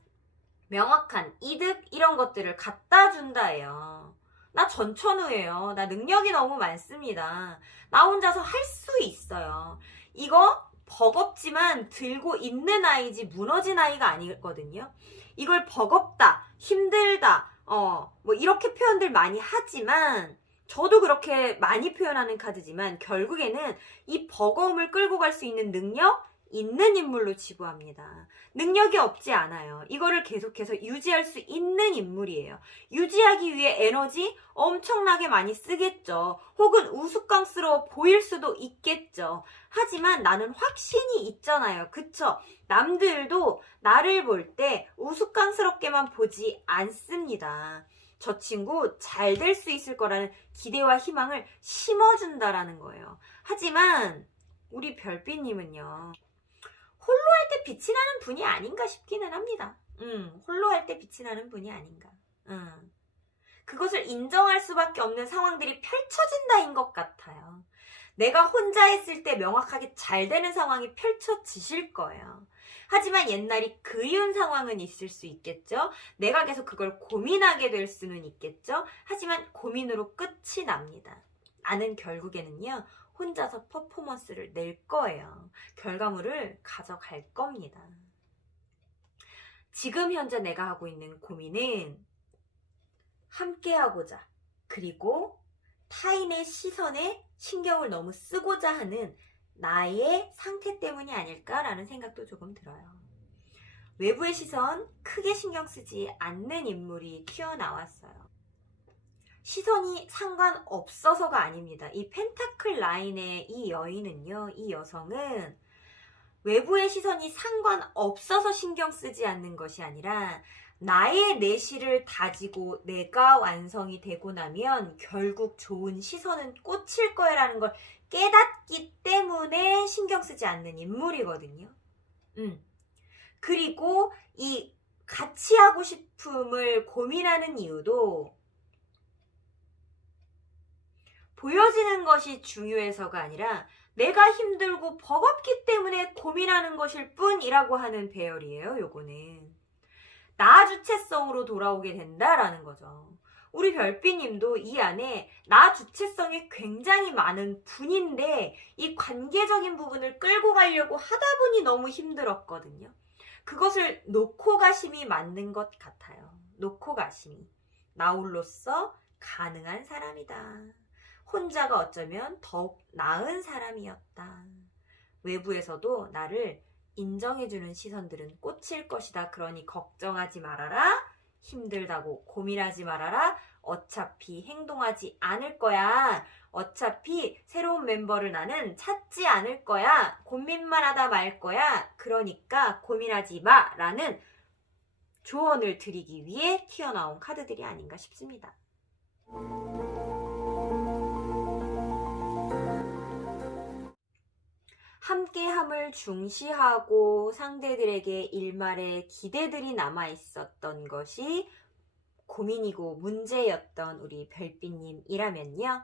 명확한 이득 이런 것들을 갖다 준다예요. 나 전천후예요. 나 능력이 너무 많습니다. 나 혼자서 할 수 있어요. 이거 버겁지만 들고 있는 아이지 무너진 아이가 아니거든요. 이걸 버겁다, 힘들다, 뭐 이렇게 표현들 많이 하지만 저도 그렇게 많이 표현하는 카드지만 결국에는 이 버거움을 끌고 갈 수 있는 능력 있는 인물로 치부합니다. 능력이 없지 않아요. 이거를 계속해서 유지할 수 있는 인물이에요. 유지하기 위해 에너지 엄청나게 많이 쓰겠죠. 혹은 우스꽝스러워 보일 수도 있겠죠. 하지만 나는 확신이 있잖아요. 그쵸? 남들도 나를 볼 때 우스꽝스럽게만 보지 않습니다. 저 친구 잘 될 수 있을 거라는 기대와 희망을 심어준다라는 거예요. 하지만 우리 별빛님은요, 홀로 할 때 빛이 나는 분이 아닌가 싶기는 합니다. 홀로 할 때 빛이 나는 분이 아닌가. 그것을 인정할 수밖에 없는 상황들이 펼쳐진다인 것 같아요. 내가 혼자 했을 때 명확하게 잘 되는 상황이 펼쳐지실 거예요. 하지만 옛날이 그리운 상황은 있을 수 있겠죠. 내가 계속 그걸 고민하게 될 수는 있겠죠. 하지만 고민으로 끝이 납니다. 나는 결국에는요, 혼자서 퍼포먼스를 낼 거예요. 결과물을 가져갈 겁니다. 지금 현재 내가 하고 있는 고민은 함께하고자, 그리고 타인의 시선에 신경을 너무 쓰고자 하는 나의 상태 때문이 아닐까라는 생각도 조금 들어요. 외부의 시선 크게 신경 쓰지 않는 인물이 튀어나왔어요. 시선이 상관없어서가 아닙니다. 이 펜타클 라인의 이 여인은요, 이 여성은 외부의 시선이 상관없어서 신경 쓰지 않는 것이 아니라 나의 내실을 다지고 내가 완성이 되고 나면 결국 좋은 시선은 꽂힐 거라는 걸 깨닫기 때문에 신경 쓰지 않는 인물이거든요. 그리고 이 같이 하고 싶음을 고민하는 이유도 보여지는 것이 중요해서가 아니라 내가 힘들고 버겁기 때문에 고민하는 것일 뿐이라고 하는 배열이에요. 요거는 나 주체성으로 돌아오게 된다라는 거죠. 우리 별빛님도 이 안에 나 주체성이 굉장히 많은 분인데 이 관계적인 부분을 끌고 가려고 하다 보니 너무 힘들었거든요. 그것을 놓고 가심이 맞는 것 같아요. 놓고 가심이. 나 홀로서 가능한 사람이다. 혼자가 어쩌면 더욱 나은 사람이었다. 외부에서도 나를 인정해주는 시선들은 꽂힐 것이다. 그러니 걱정하지 말아라. 힘들다고 고민하지 말아라. 어차피 행동하지 않을 거야. 어차피 새로운 멤버를 나는 찾지 않을 거야. 고민만 하다 말 거야. 그러니까 고민하지 마. 라는 조언을 드리기 위해 튀어나온 카드들이 아닌가 싶습니다. 함께함을 중시하고 상대들에게 일말의 기대들이 남아있었던 것이 고민이고 문제였던 우리 별빛님이라면요.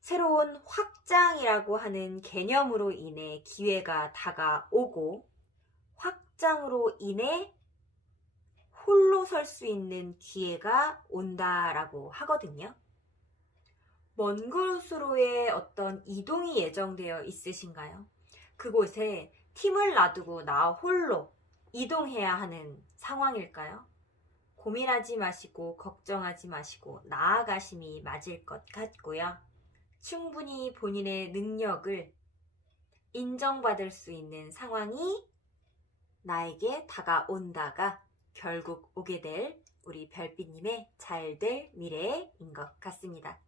새로운 확장이라고 하는 개념으로 인해 기회가 다가오고 확장으로 인해 홀로 설 수 있는 기회가 온다라고 하거든요. 먼 곳으로의 어떤 이동이 예정되어 있으신가요? 그곳에 팀을 놔두고 나 홀로 이동해야 하는 상황일까요? 고민하지 마시고 걱정하지 마시고 나아가심이 맞을 것 같고요. 충분히 본인의 능력을 인정받을 수 있는 상황이 나에게 다가온다가 결국 오게 될 우리 별빛님의 잘될 미래인 것 같습니다.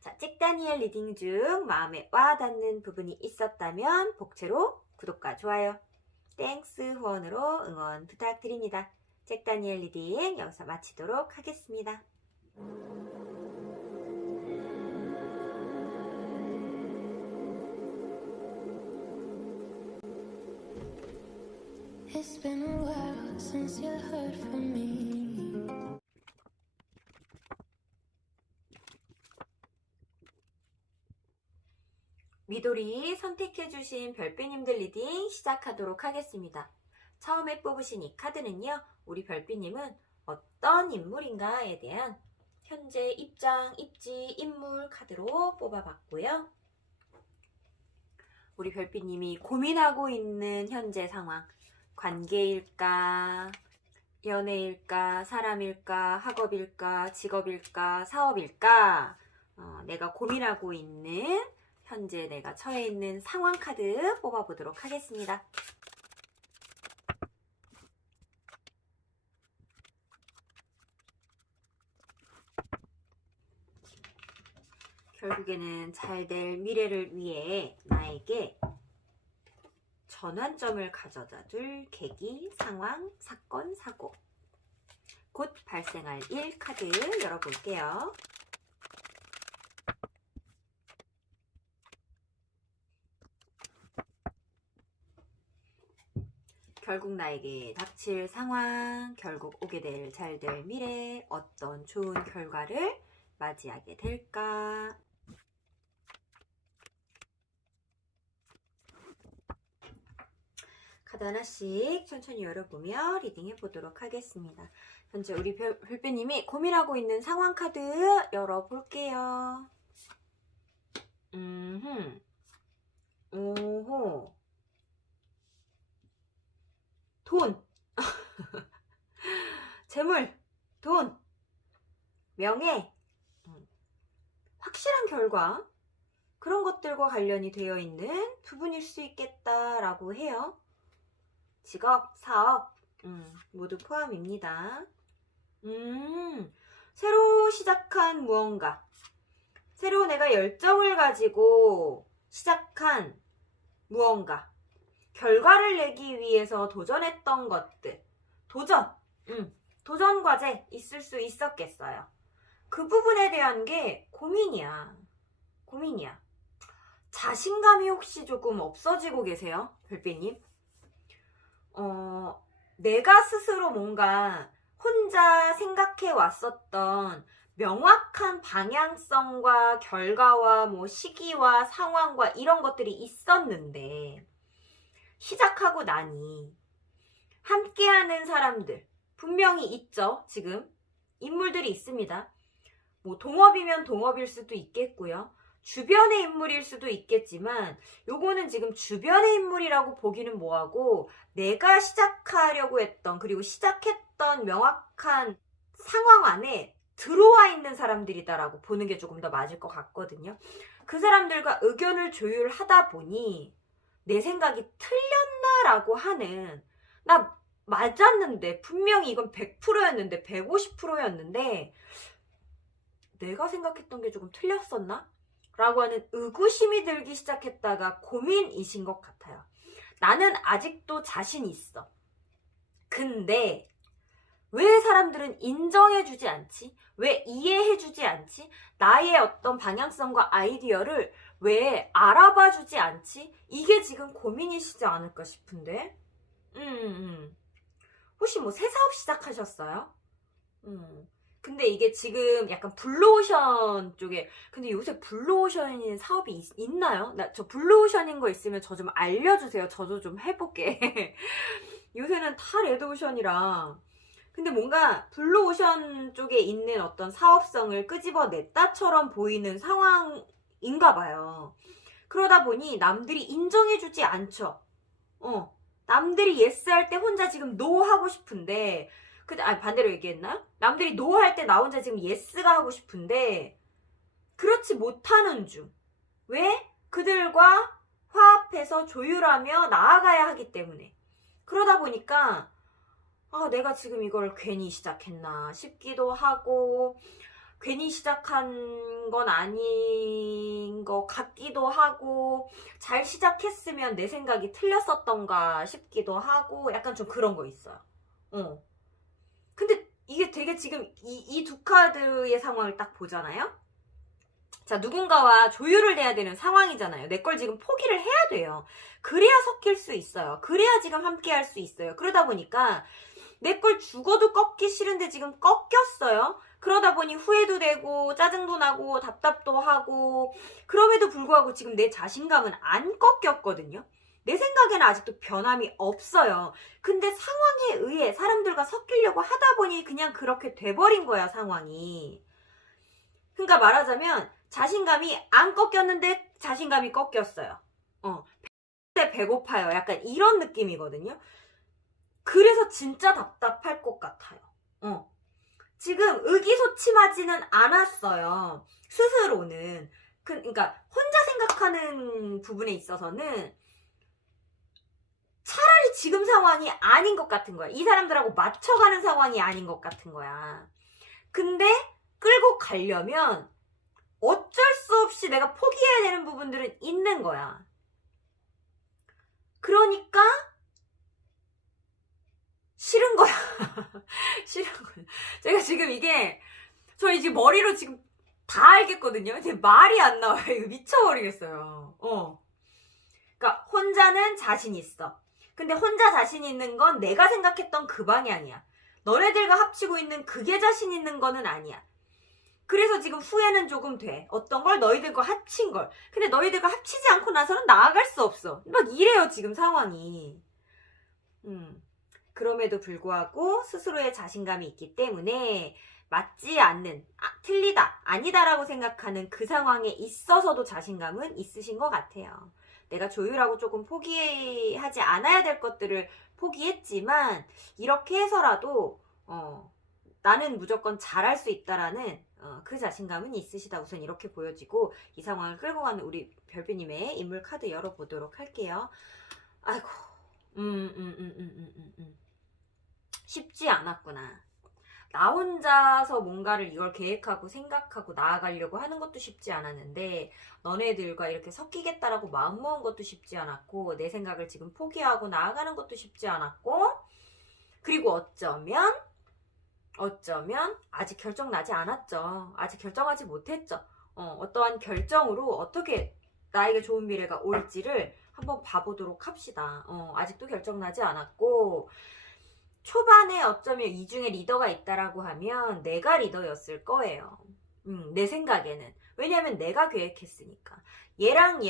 자, 잭다니엘 리딩 중 마음에 와닿는 부분이 있었다면 복채로 구독과 좋아요, 땡스 후원으로 응원 부탁드립니다. 잭다니엘 리딩 여기서 마치도록 하겠습니다. It's been a while since you heard from me. 미도리 선택해주신 별빛님들 리딩 시작하도록 하겠습니다. 처음에 뽑으신 이 카드는요, 우리 별빛님은 어떤 인물인가에 대한 현재 입장, 입지, 인물 카드로 뽑아봤고요. 우리 별빛님이 고민하고 있는 현재 상황, 관계일까, 연애일까, 사람일까, 학업일까, 직업일까, 사업일까, 내가 고민하고 있는 현재 내가 처해 있는 상황 카드 뽑아보도록 하겠습니다. 결국에는 잘 될 미래를 위해 나에게 전환점을 가져다 줄 계기, 상황, 사건, 사고, 곧 발생할 일 카드 열어볼게요. 결국 나에게 닥칠 상황, 결국 오게 될 잘 될 미래, 어떤 좋은 결과를 맞이하게 될까? 카드 하나씩 천천히 열어보며 리딩해 보도록 하겠습니다. 현재 우리 별빛님이 고민하고 있는 상황 카드 열어볼게요. 오호. 돈. 재물. 돈. 명예. 확실한 결과. 그런 것들과 관련이 되어 있는 부분일 수 있겠다라고 해요. 직업, 사업, 모두 포함입니다. 새로 시작한 무언가. 새로 내가 열정을 가지고 시작한 무언가. 결과를 내기 위해서 도전했던 것들. 도전 과제 있을 수 있었겠어요. 그 부분에 대한 게 고민이야. 자신감이 혹시 조금 없어지고 계세요? 별빛님? 내가 스스로 뭔가 혼자 생각해 왔었던 명확한 방향성과 결과와 뭐 시기와 상황과 이런 것들이 있었는데 시작하고 나니 함께하는 사람들 분명히 있죠. 지금 인물들이 있습니다. 뭐 동업이면 동업일 수도 있겠고요. 주변의 인물일 수도 있겠지만 요거는 지금 주변의 인물이라고 보기는 뭐하고 내가 시작하려고 했던 그리고 시작했던 명확한 상황 안에 들어와 있는 사람들이다라고 보는 게 조금 더 맞을 것 같거든요. 그 사람들과 의견을 조율하다 보니 내 생각이 틀렸나라고 하는 나 맞았는데 분명히 이건 100%였는데 150%였는데 내가 생각했던 게 조금 틀렸었나? 라고 하는 의구심이 들기 시작했다가 고민이신 것 같아요. 나는 아직도 자신 있어. 근데 왜 사람들은 인정해주지 않지? 왜 이해해주지 않지? 나의 어떤 방향성과 아이디어를 왜 알아봐주지 않지? 이게 지금 고민이시지 않을까 싶은데? 혹시 뭐 새 사업 시작하셨어요? 근데 이게 지금 약간 블루오션 쪽에, 근데 요새 블루오션인 사업이 있나요? 저 블루오션인 거 있으면 저 좀 알려주세요. 저도 좀 해볼게. 요새는 다 레드오션이라. 근데 뭔가 블루오션 쪽에 있는 어떤 사업성을 끄집어냈다처럼 보이는 상황인가 봐요. 그러다 보니 남들이 인정해주지 않죠. 남들이 예스 할 때 혼자 지금 노 하고 싶은데, 반대로 얘기했나요? 남들이 노 할 때 나 혼자 지금 예스가 하고 싶은데, 그렇지 못하는 중. 왜? 그들과 화합해서 조율하며 나아가야 하기 때문에. 그러다 보니까, 내가 지금 이걸 괜히 시작했나 싶기도 하고, 괜히 시작한 건 아닌 것 같기도 하고, 잘 시작했으면 내 생각이 틀렸었던가 싶기도 하고, 약간 좀 그런 거 있어요. 근데 이게 되게 지금 이 두 카드의 상황을 딱 보잖아요? 자, 누군가와 조율을 해야 되는 상황이잖아요. 내 걸 지금 포기를 해야 돼요. 그래야 섞일 수 있어요. 그래야 지금 함께 할 수 있어요. 그러다 보니까 내 걸 죽어도 꺾기 싫은데 지금 꺾였어요. 그러다 보니 후회도 되고 짜증도 나고 답답도 하고, 그럼에도 불구하고 지금 내 자신감은 안 꺾였거든요. 내 생각에는 아직도 변함이 없어요. 근데 상황에 의해 사람들과 섞이려고 하다 보니 그냥 그렇게 돼버린 거야, 상황이. 그러니까 말하자면 자신감이 안 꺾였는데 자신감이 꺾였어요. 배고파요. 약간 이런 느낌이거든요. 그래서 진짜 답답할 것 같아요. 지금 의기소침하지는 않았어요. 스스로는. 그러니까 혼자 생각하는 부분에 있어서는 차라리 지금 상황이 아닌 것 같은 거야. 이 사람들하고 맞춰가는 상황이 아닌 것 같은 거야. 근데 끌고 가려면 어쩔 수 없이 내가 포기해야 되는 부분들은 있는 거야. 그러니까 싫은 거야. 싫은 거야. 제가 지금 저희 지금 머리로 지금 다 알겠거든요. 근데 말이 안 나와요. 이거 미쳐버리겠어요. 그러니까 혼자는 자신 있어. 근데 혼자 자신 있는 건 내가 생각했던 그 방향이야. 너네들과 합치고 있는 그게 자신 있는 거는 아니야. 그래서 지금 후회는 조금 돼. 어떤 걸? 너희들과 합친 걸. 근데 너희들과 합치지 않고 나서는 나아갈 수 없어. 막 이래요, 지금 상황이. 그럼에도 불구하고 스스로의 자신감이 있기 때문에 맞지 않는, 틀리다, 아니다라고 생각하는 그 상황에 있어서도 자신감은 있으신 것 같아요. 내가 조율하고 조금 포기하지 않아야 될 것들을 포기했지만 이렇게 해서라도 나는 무조건 잘할 수 있다라는 그 자신감은 있으시다. 우선 이렇게 보여지고, 이 상황을 끌고 가는 우리 별빛님의 인물 카드 열어보도록 할게요. 아이고, 쉽지 않았구나. 나 혼자서 뭔가를 이걸 계획하고 생각하고 나아가려고 하는 것도 쉽지 않았는데, 너네들과 이렇게 섞이겠다라고 마음먹은 것도 쉽지 않았고, 내 생각을 지금 포기하고 나아가는 것도 쉽지 않았고, 그리고 어쩌면 아직 결정 나지 않았죠. 아직 결정하지 못했죠. 어떠한 결정으로 어떻게 나에게 좋은 미래가 올지를 한번 봐보도록 합시다. 아직도 결정 나지 않았고, 초반에 어쩌면 이 중에 리더가 있다라고 하면 내가 리더였을 거예요. 내 생각에는. 왜냐하면 내가 계획했으니까. 얘랑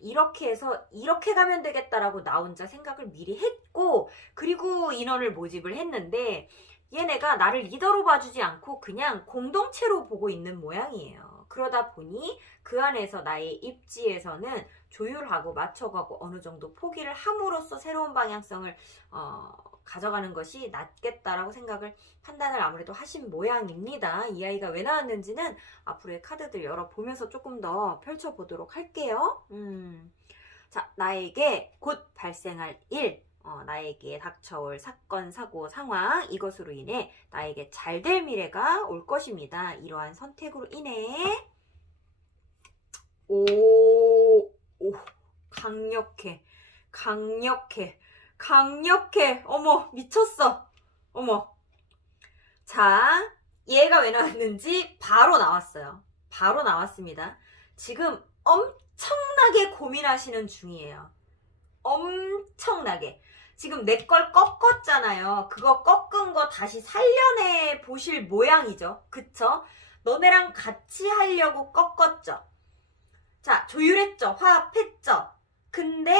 이렇게 해서 이렇게 가면 되겠다라고 나 혼자 생각을 미리 했고, 그리고 인원을 모집을 했는데, 얘네가 나를 리더로 봐주지 않고 그냥 공동체로 보고 있는 모양이에요. 그러다 보니 그 안에서 나의 입지에서는 조율하고 맞춰가고 어느 정도 포기를 함으로써 새로운 방향성을 가져가는 것이 낫겠다라고 판단을 아무래도 하신 모양입니다. 이 아이가 왜 나왔는지는 앞으로의 카드들 열어보면서 조금 더 펼쳐보도록 할게요. 자, 나에게 곧 발생할 일, 나에게 닥쳐올 사건, 사고, 상황, 이것으로 인해 나에게 잘될 미래가 올 것입니다. 이러한 선택으로 인해 강력해. 어머, 미쳤어. 어머. 자, 얘가 왜 나왔는지 바로 나왔어요. 바로 나왔습니다. 지금 엄청나게 고민하시는 중이에요. 엄청나게. 지금 내 걸 꺾었잖아요. 그거 꺾은 거 다시 살려내 보실 모양이죠. 그쵸? 너네랑 같이 하려고 꺾었죠. 자, 조율했죠. 화합했죠. 근데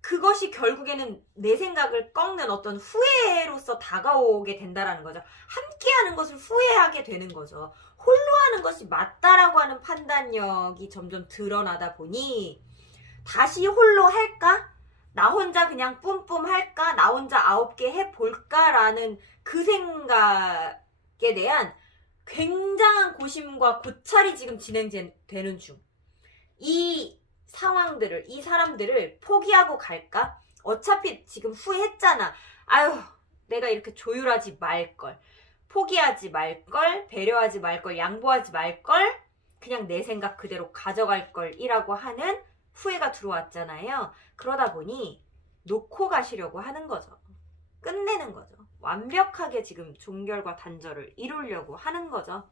그것이 결국에는 내 생각을 꺾는 어떤 후회로서 다가오게 된다라는 거죠. 함께하는 것을 후회하게 되는 거죠. 홀로 하는 것이 맞다라고 하는 판단력이 점점 드러나다 보니 다시 홀로 할까? 나 혼자 그냥 뿜뿜 할까? 나 혼자 9개 해볼까라는 그 생각에 대한 굉장한 고심과 고찰이 지금 진행되는 중. 이 상황들을, 이 사람들을 포기하고 갈까? 어차피 지금 후회했잖아. 아유, 내가 이렇게 조율하지 말걸. 포기하지 말걸. 배려하지 말걸. 양보하지 말걸. 그냥 내 생각 그대로 가져갈걸 이라고 하는 후회가 들어왔잖아요. 그러다 보니 놓고 가시려고 하는 거죠. 끝내는 거죠. 완벽하게 지금 종결과 단절을 이루려고 하는 거죠.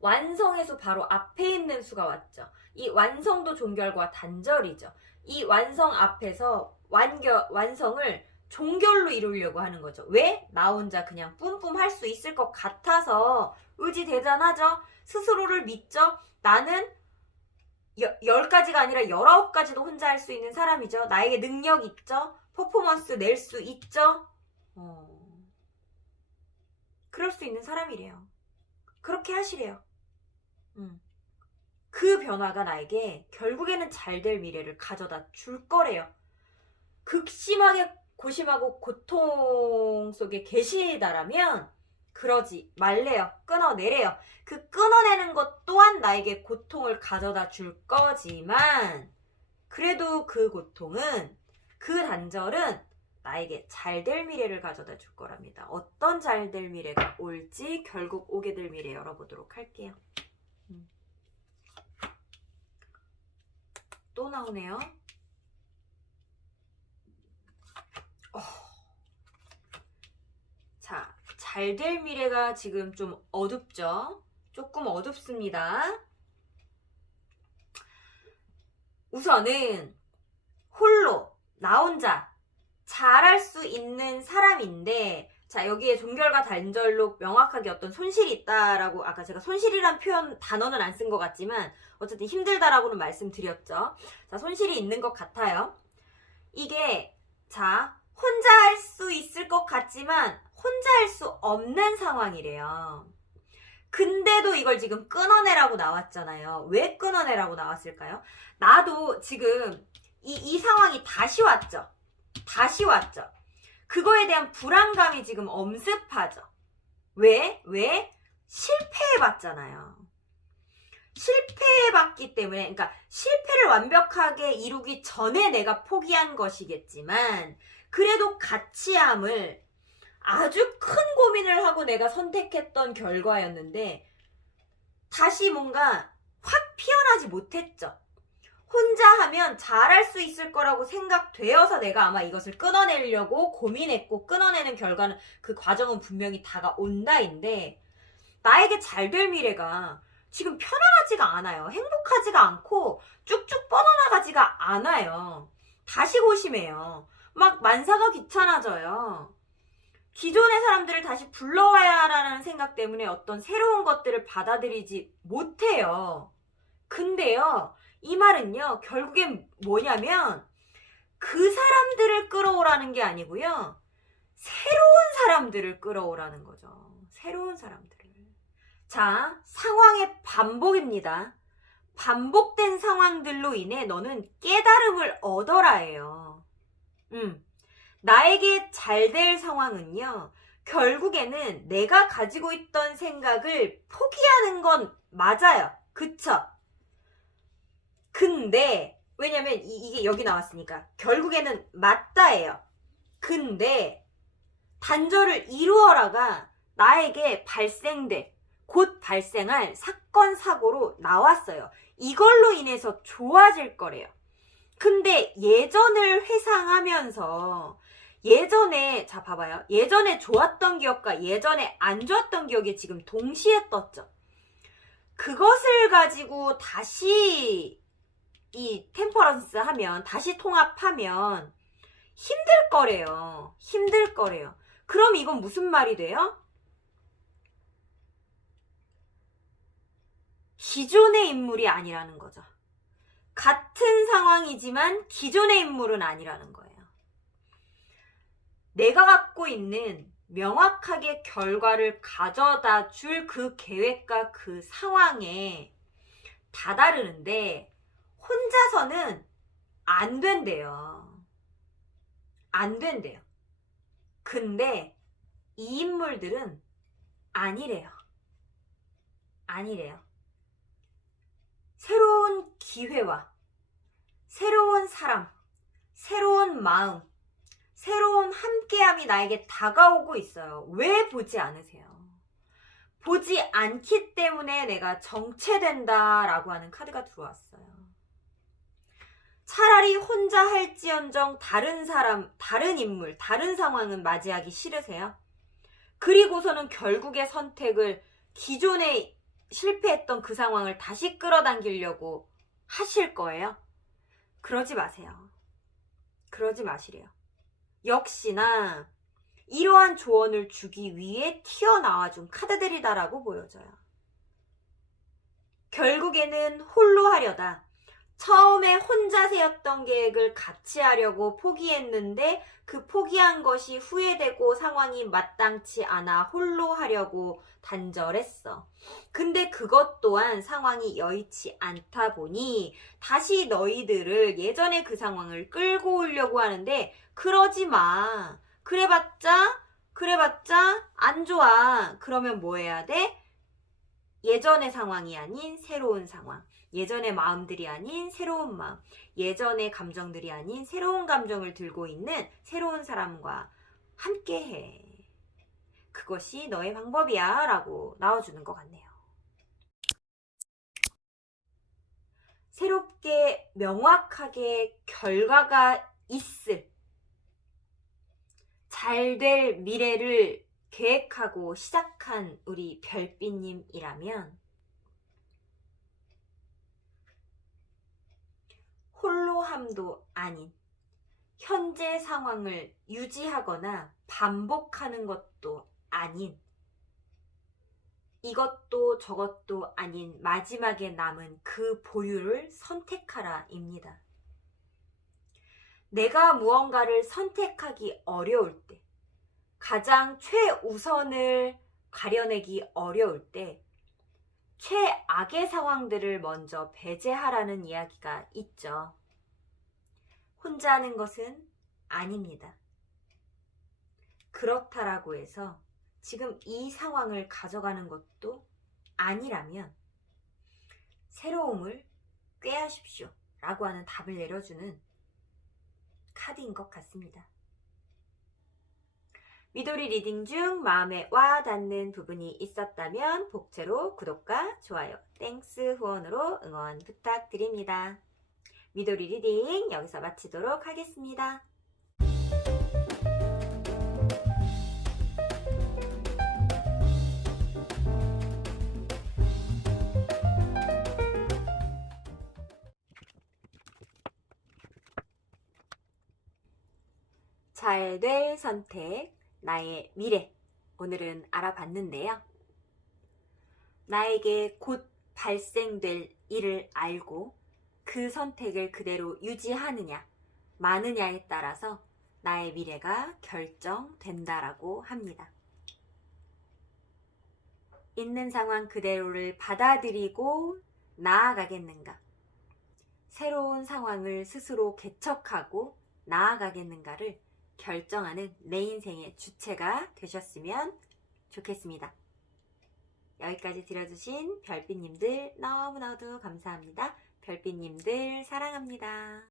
완성에서 바로 앞에 있는 수가 왔죠. 이 완성도 종결과 단절이죠. 이 완성 앞에서 완성을 종결로 이루려고 하는 거죠. 왜? 나 혼자 그냥 뿜뿜 할 수 있을 것 같아서 의지대단하죠. 스스로를 믿죠. 나는 10가지가 아니라 19가지도 혼자 할 수 있는 사람이죠. 나에게 능력 있죠. 퍼포먼스 낼 수 있죠. 그럴 수 있는 사람이래요. 그렇게 하시래요. 그 변화가 나에게 결국에는 잘 될 미래를 가져다 줄 거래요. 극심하게 고심하고 고통 속에 계시다라면 그러지 말래요. 끊어내래요. 그 끊어내는 것 또한 나에게 고통을 가져다 줄 거지만 그래도 그 고통은, 그 단절은 나에게 잘 될 미래를 가져다 줄 거랍니다. 어떤 잘 될 미래가 올지 결국 오게 될 미래 열어보도록 할게요. 또 나오네요. 자, 잘 될 미래가 지금 좀 어둡죠? 조금 어둡습니다. 우선은 홀로, 나 혼자 잘할 수 있는 사람인데, 자, 여기에 종결과 단절로 명확하게 어떤 손실이 있다라고, 아까 제가 손실이란 단어는 안 쓴 것 같지만 어쨌든 힘들다라고는 말씀드렸죠. 자, 손실이 있는 것 같아요. 이게, 자, 혼자 할 수 있을 것 같지만 혼자 할 수 없는 상황이래요. 근데도 이걸 지금 끊어내라고 나왔잖아요. 왜 끊어내라고 나왔을까요? 나도 지금 이 상황이 다시 왔죠. 다시 왔죠. 그거에 대한 불안감이 지금 엄습하죠. 왜? 실패해봤잖아요. 실패해봤기 때문에, 그러니까 실패를 완벽하게 이루기 전에 내가 포기한 것이겠지만 그래도 가치함을 아주 큰 고민을 하고 내가 선택했던 결과였는데 다시 뭔가 확 피어나지 못했죠. 혼자 하면 잘할 수 있을 거라고 생각되어서 내가 아마 이것을 끊어내려고 고민했고 끊어내는 결과는, 그 과정은 분명히 다가온다인데 나에게 잘 될 미래가 지금 편안하지가 않아요. 행복하지가 않고 쭉쭉 뻗어나가지가 않아요. 다시 고심해요. 막 만사가 귀찮아져요. 기존의 사람들을 다시 불러와야라는 생각 때문에 어떤 새로운 것들을 받아들이지 못해요. 근데요, 이 말은요, 결국엔 뭐냐면 그 사람들을 끌어오라는 게 아니고요, 새로운 사람들을 끌어오라는 거죠. 새로운 사람들을. 자, 상황의 반복입니다. 반복된 상황들로 인해 너는 깨달음을 얻어라예요. 나에게 잘 될 상황은요, 결국에는 내가 가지고 있던 생각을 포기하는 건 맞아요. 그쵸? 근데 왜냐면 이게 여기 나왔으니까 결국에는 맞다예요. 근데 단절을 이루어라가 나에게 곧 발생할 사건 사고로 나왔어요. 이걸로 인해서 좋아질 거래요. 근데 예전을 회상하면서 예전에, 자 봐봐요, 예전에 좋았던 기억과 예전에 안 좋았던 기억이 지금 동시에 떴죠. 그것을 가지고 다시 이 템퍼런스 하면, 다시 통합하면 힘들 거래요. 힘들 거래요. 그럼 이건 무슨 말이 돼요? 기존의 인물이 아니라는 거죠. 같은 상황이지만 기존의 인물은 아니라는 거예요. 내가 갖고 있는 명확하게 결과를 가져다 줄 그 계획과 그 상황에 다다르는데 혼자서는 안 된대요. 안 된대요. 근데 이 인물들은 아니래요. 아니래요. 새로운 기회와 새로운 사람, 새로운 마음, 새로운 함께함이 나에게 다가오고 있어요. 왜 보지 않으세요? 보지 않기 때문에 내가 정체된다라고 하는 카드가 들어왔어요. 차라리 혼자 할지언정 다른 사람, 다른 인물, 다른 상황은 맞이하기 싫으세요? 그리고서는 결국의 선택을 기존에 실패했던 그 상황을 다시 끌어당기려고 하실 거예요? 그러지 마세요. 그러지 마시래요. 역시나 이러한 조언을 주기 위해 튀어나와준 카드들이다라고 보여져요. 결국에는 홀로 하려다 처음에 혼자 세웠던 계획을 같이 하려고 포기했는데 그 포기한 것이 후회되고 상황이 마땅치 않아 홀로 하려고 단절했어. 근데 그것 또한 상황이 여의치 않다 보니 다시 너희들을 예전의 그 상황을 끌고 오려고 하는데 그러지 마. 그래봤자 안 좋아. 그러면 뭐 해야 돼? 예전의 상황이 아닌 새로운 상황. 예전의 마음들이 아닌 새로운 마음, 예전의 감정들이 아닌 새로운 감정을 들고 있는 새로운 사람과 함께해. 그것이 너의 방법이야 라고 나와주는 것 같네요. 새롭게 명확하게 결과가 있을 잘 될 미래를 계획하고 시작한 우리 별빛님이라면 홀로함도 아닌 현재 상황을 유지하거나 반복하는 것도 아닌 이것도 저것도 아닌 마지막에 남은 그 보유를 선택하라 입니다. 내가 무언가를 선택하기 어려울 때, 가장 최우선을 가려내기 어려울 때 최악의 상황들을 먼저 배제하라는 이야기가 있죠. 혼자 하는 것은 아닙니다. 그렇다라고 해서 지금 이 상황을 가져가는 것도 아니라면 새로움을 꾀하십시오 라고 하는 답을 내려주는 카드인 것 같습니다. 미도리 리딩 중 마음에 와 닿는 부분이 있었다면 복채로 구독과 좋아요, 땡스 후원으로 응원 부탁드립니다. 미도리 리딩 여기서 마치도록 하겠습니다. 잘 될 선택, 나의 미래. 오늘은 알아봤는데요. 나에게 곧 발생될 일을 알고 그 선택을 그대로 유지하느냐, 마느냐에 따라서 나의 미래가 결정된다라고 합니다. 있는 상황 그대로를 받아들이고 나아가겠는가? 새로운 상황을 스스로 개척하고 나아가겠는가를 결정하는 내 인생의 주체가 되셨으면 좋겠습니다. 여기까지 들어주신 별빛님들 너무나도 감사합니다. 별빛님들 사랑합니다.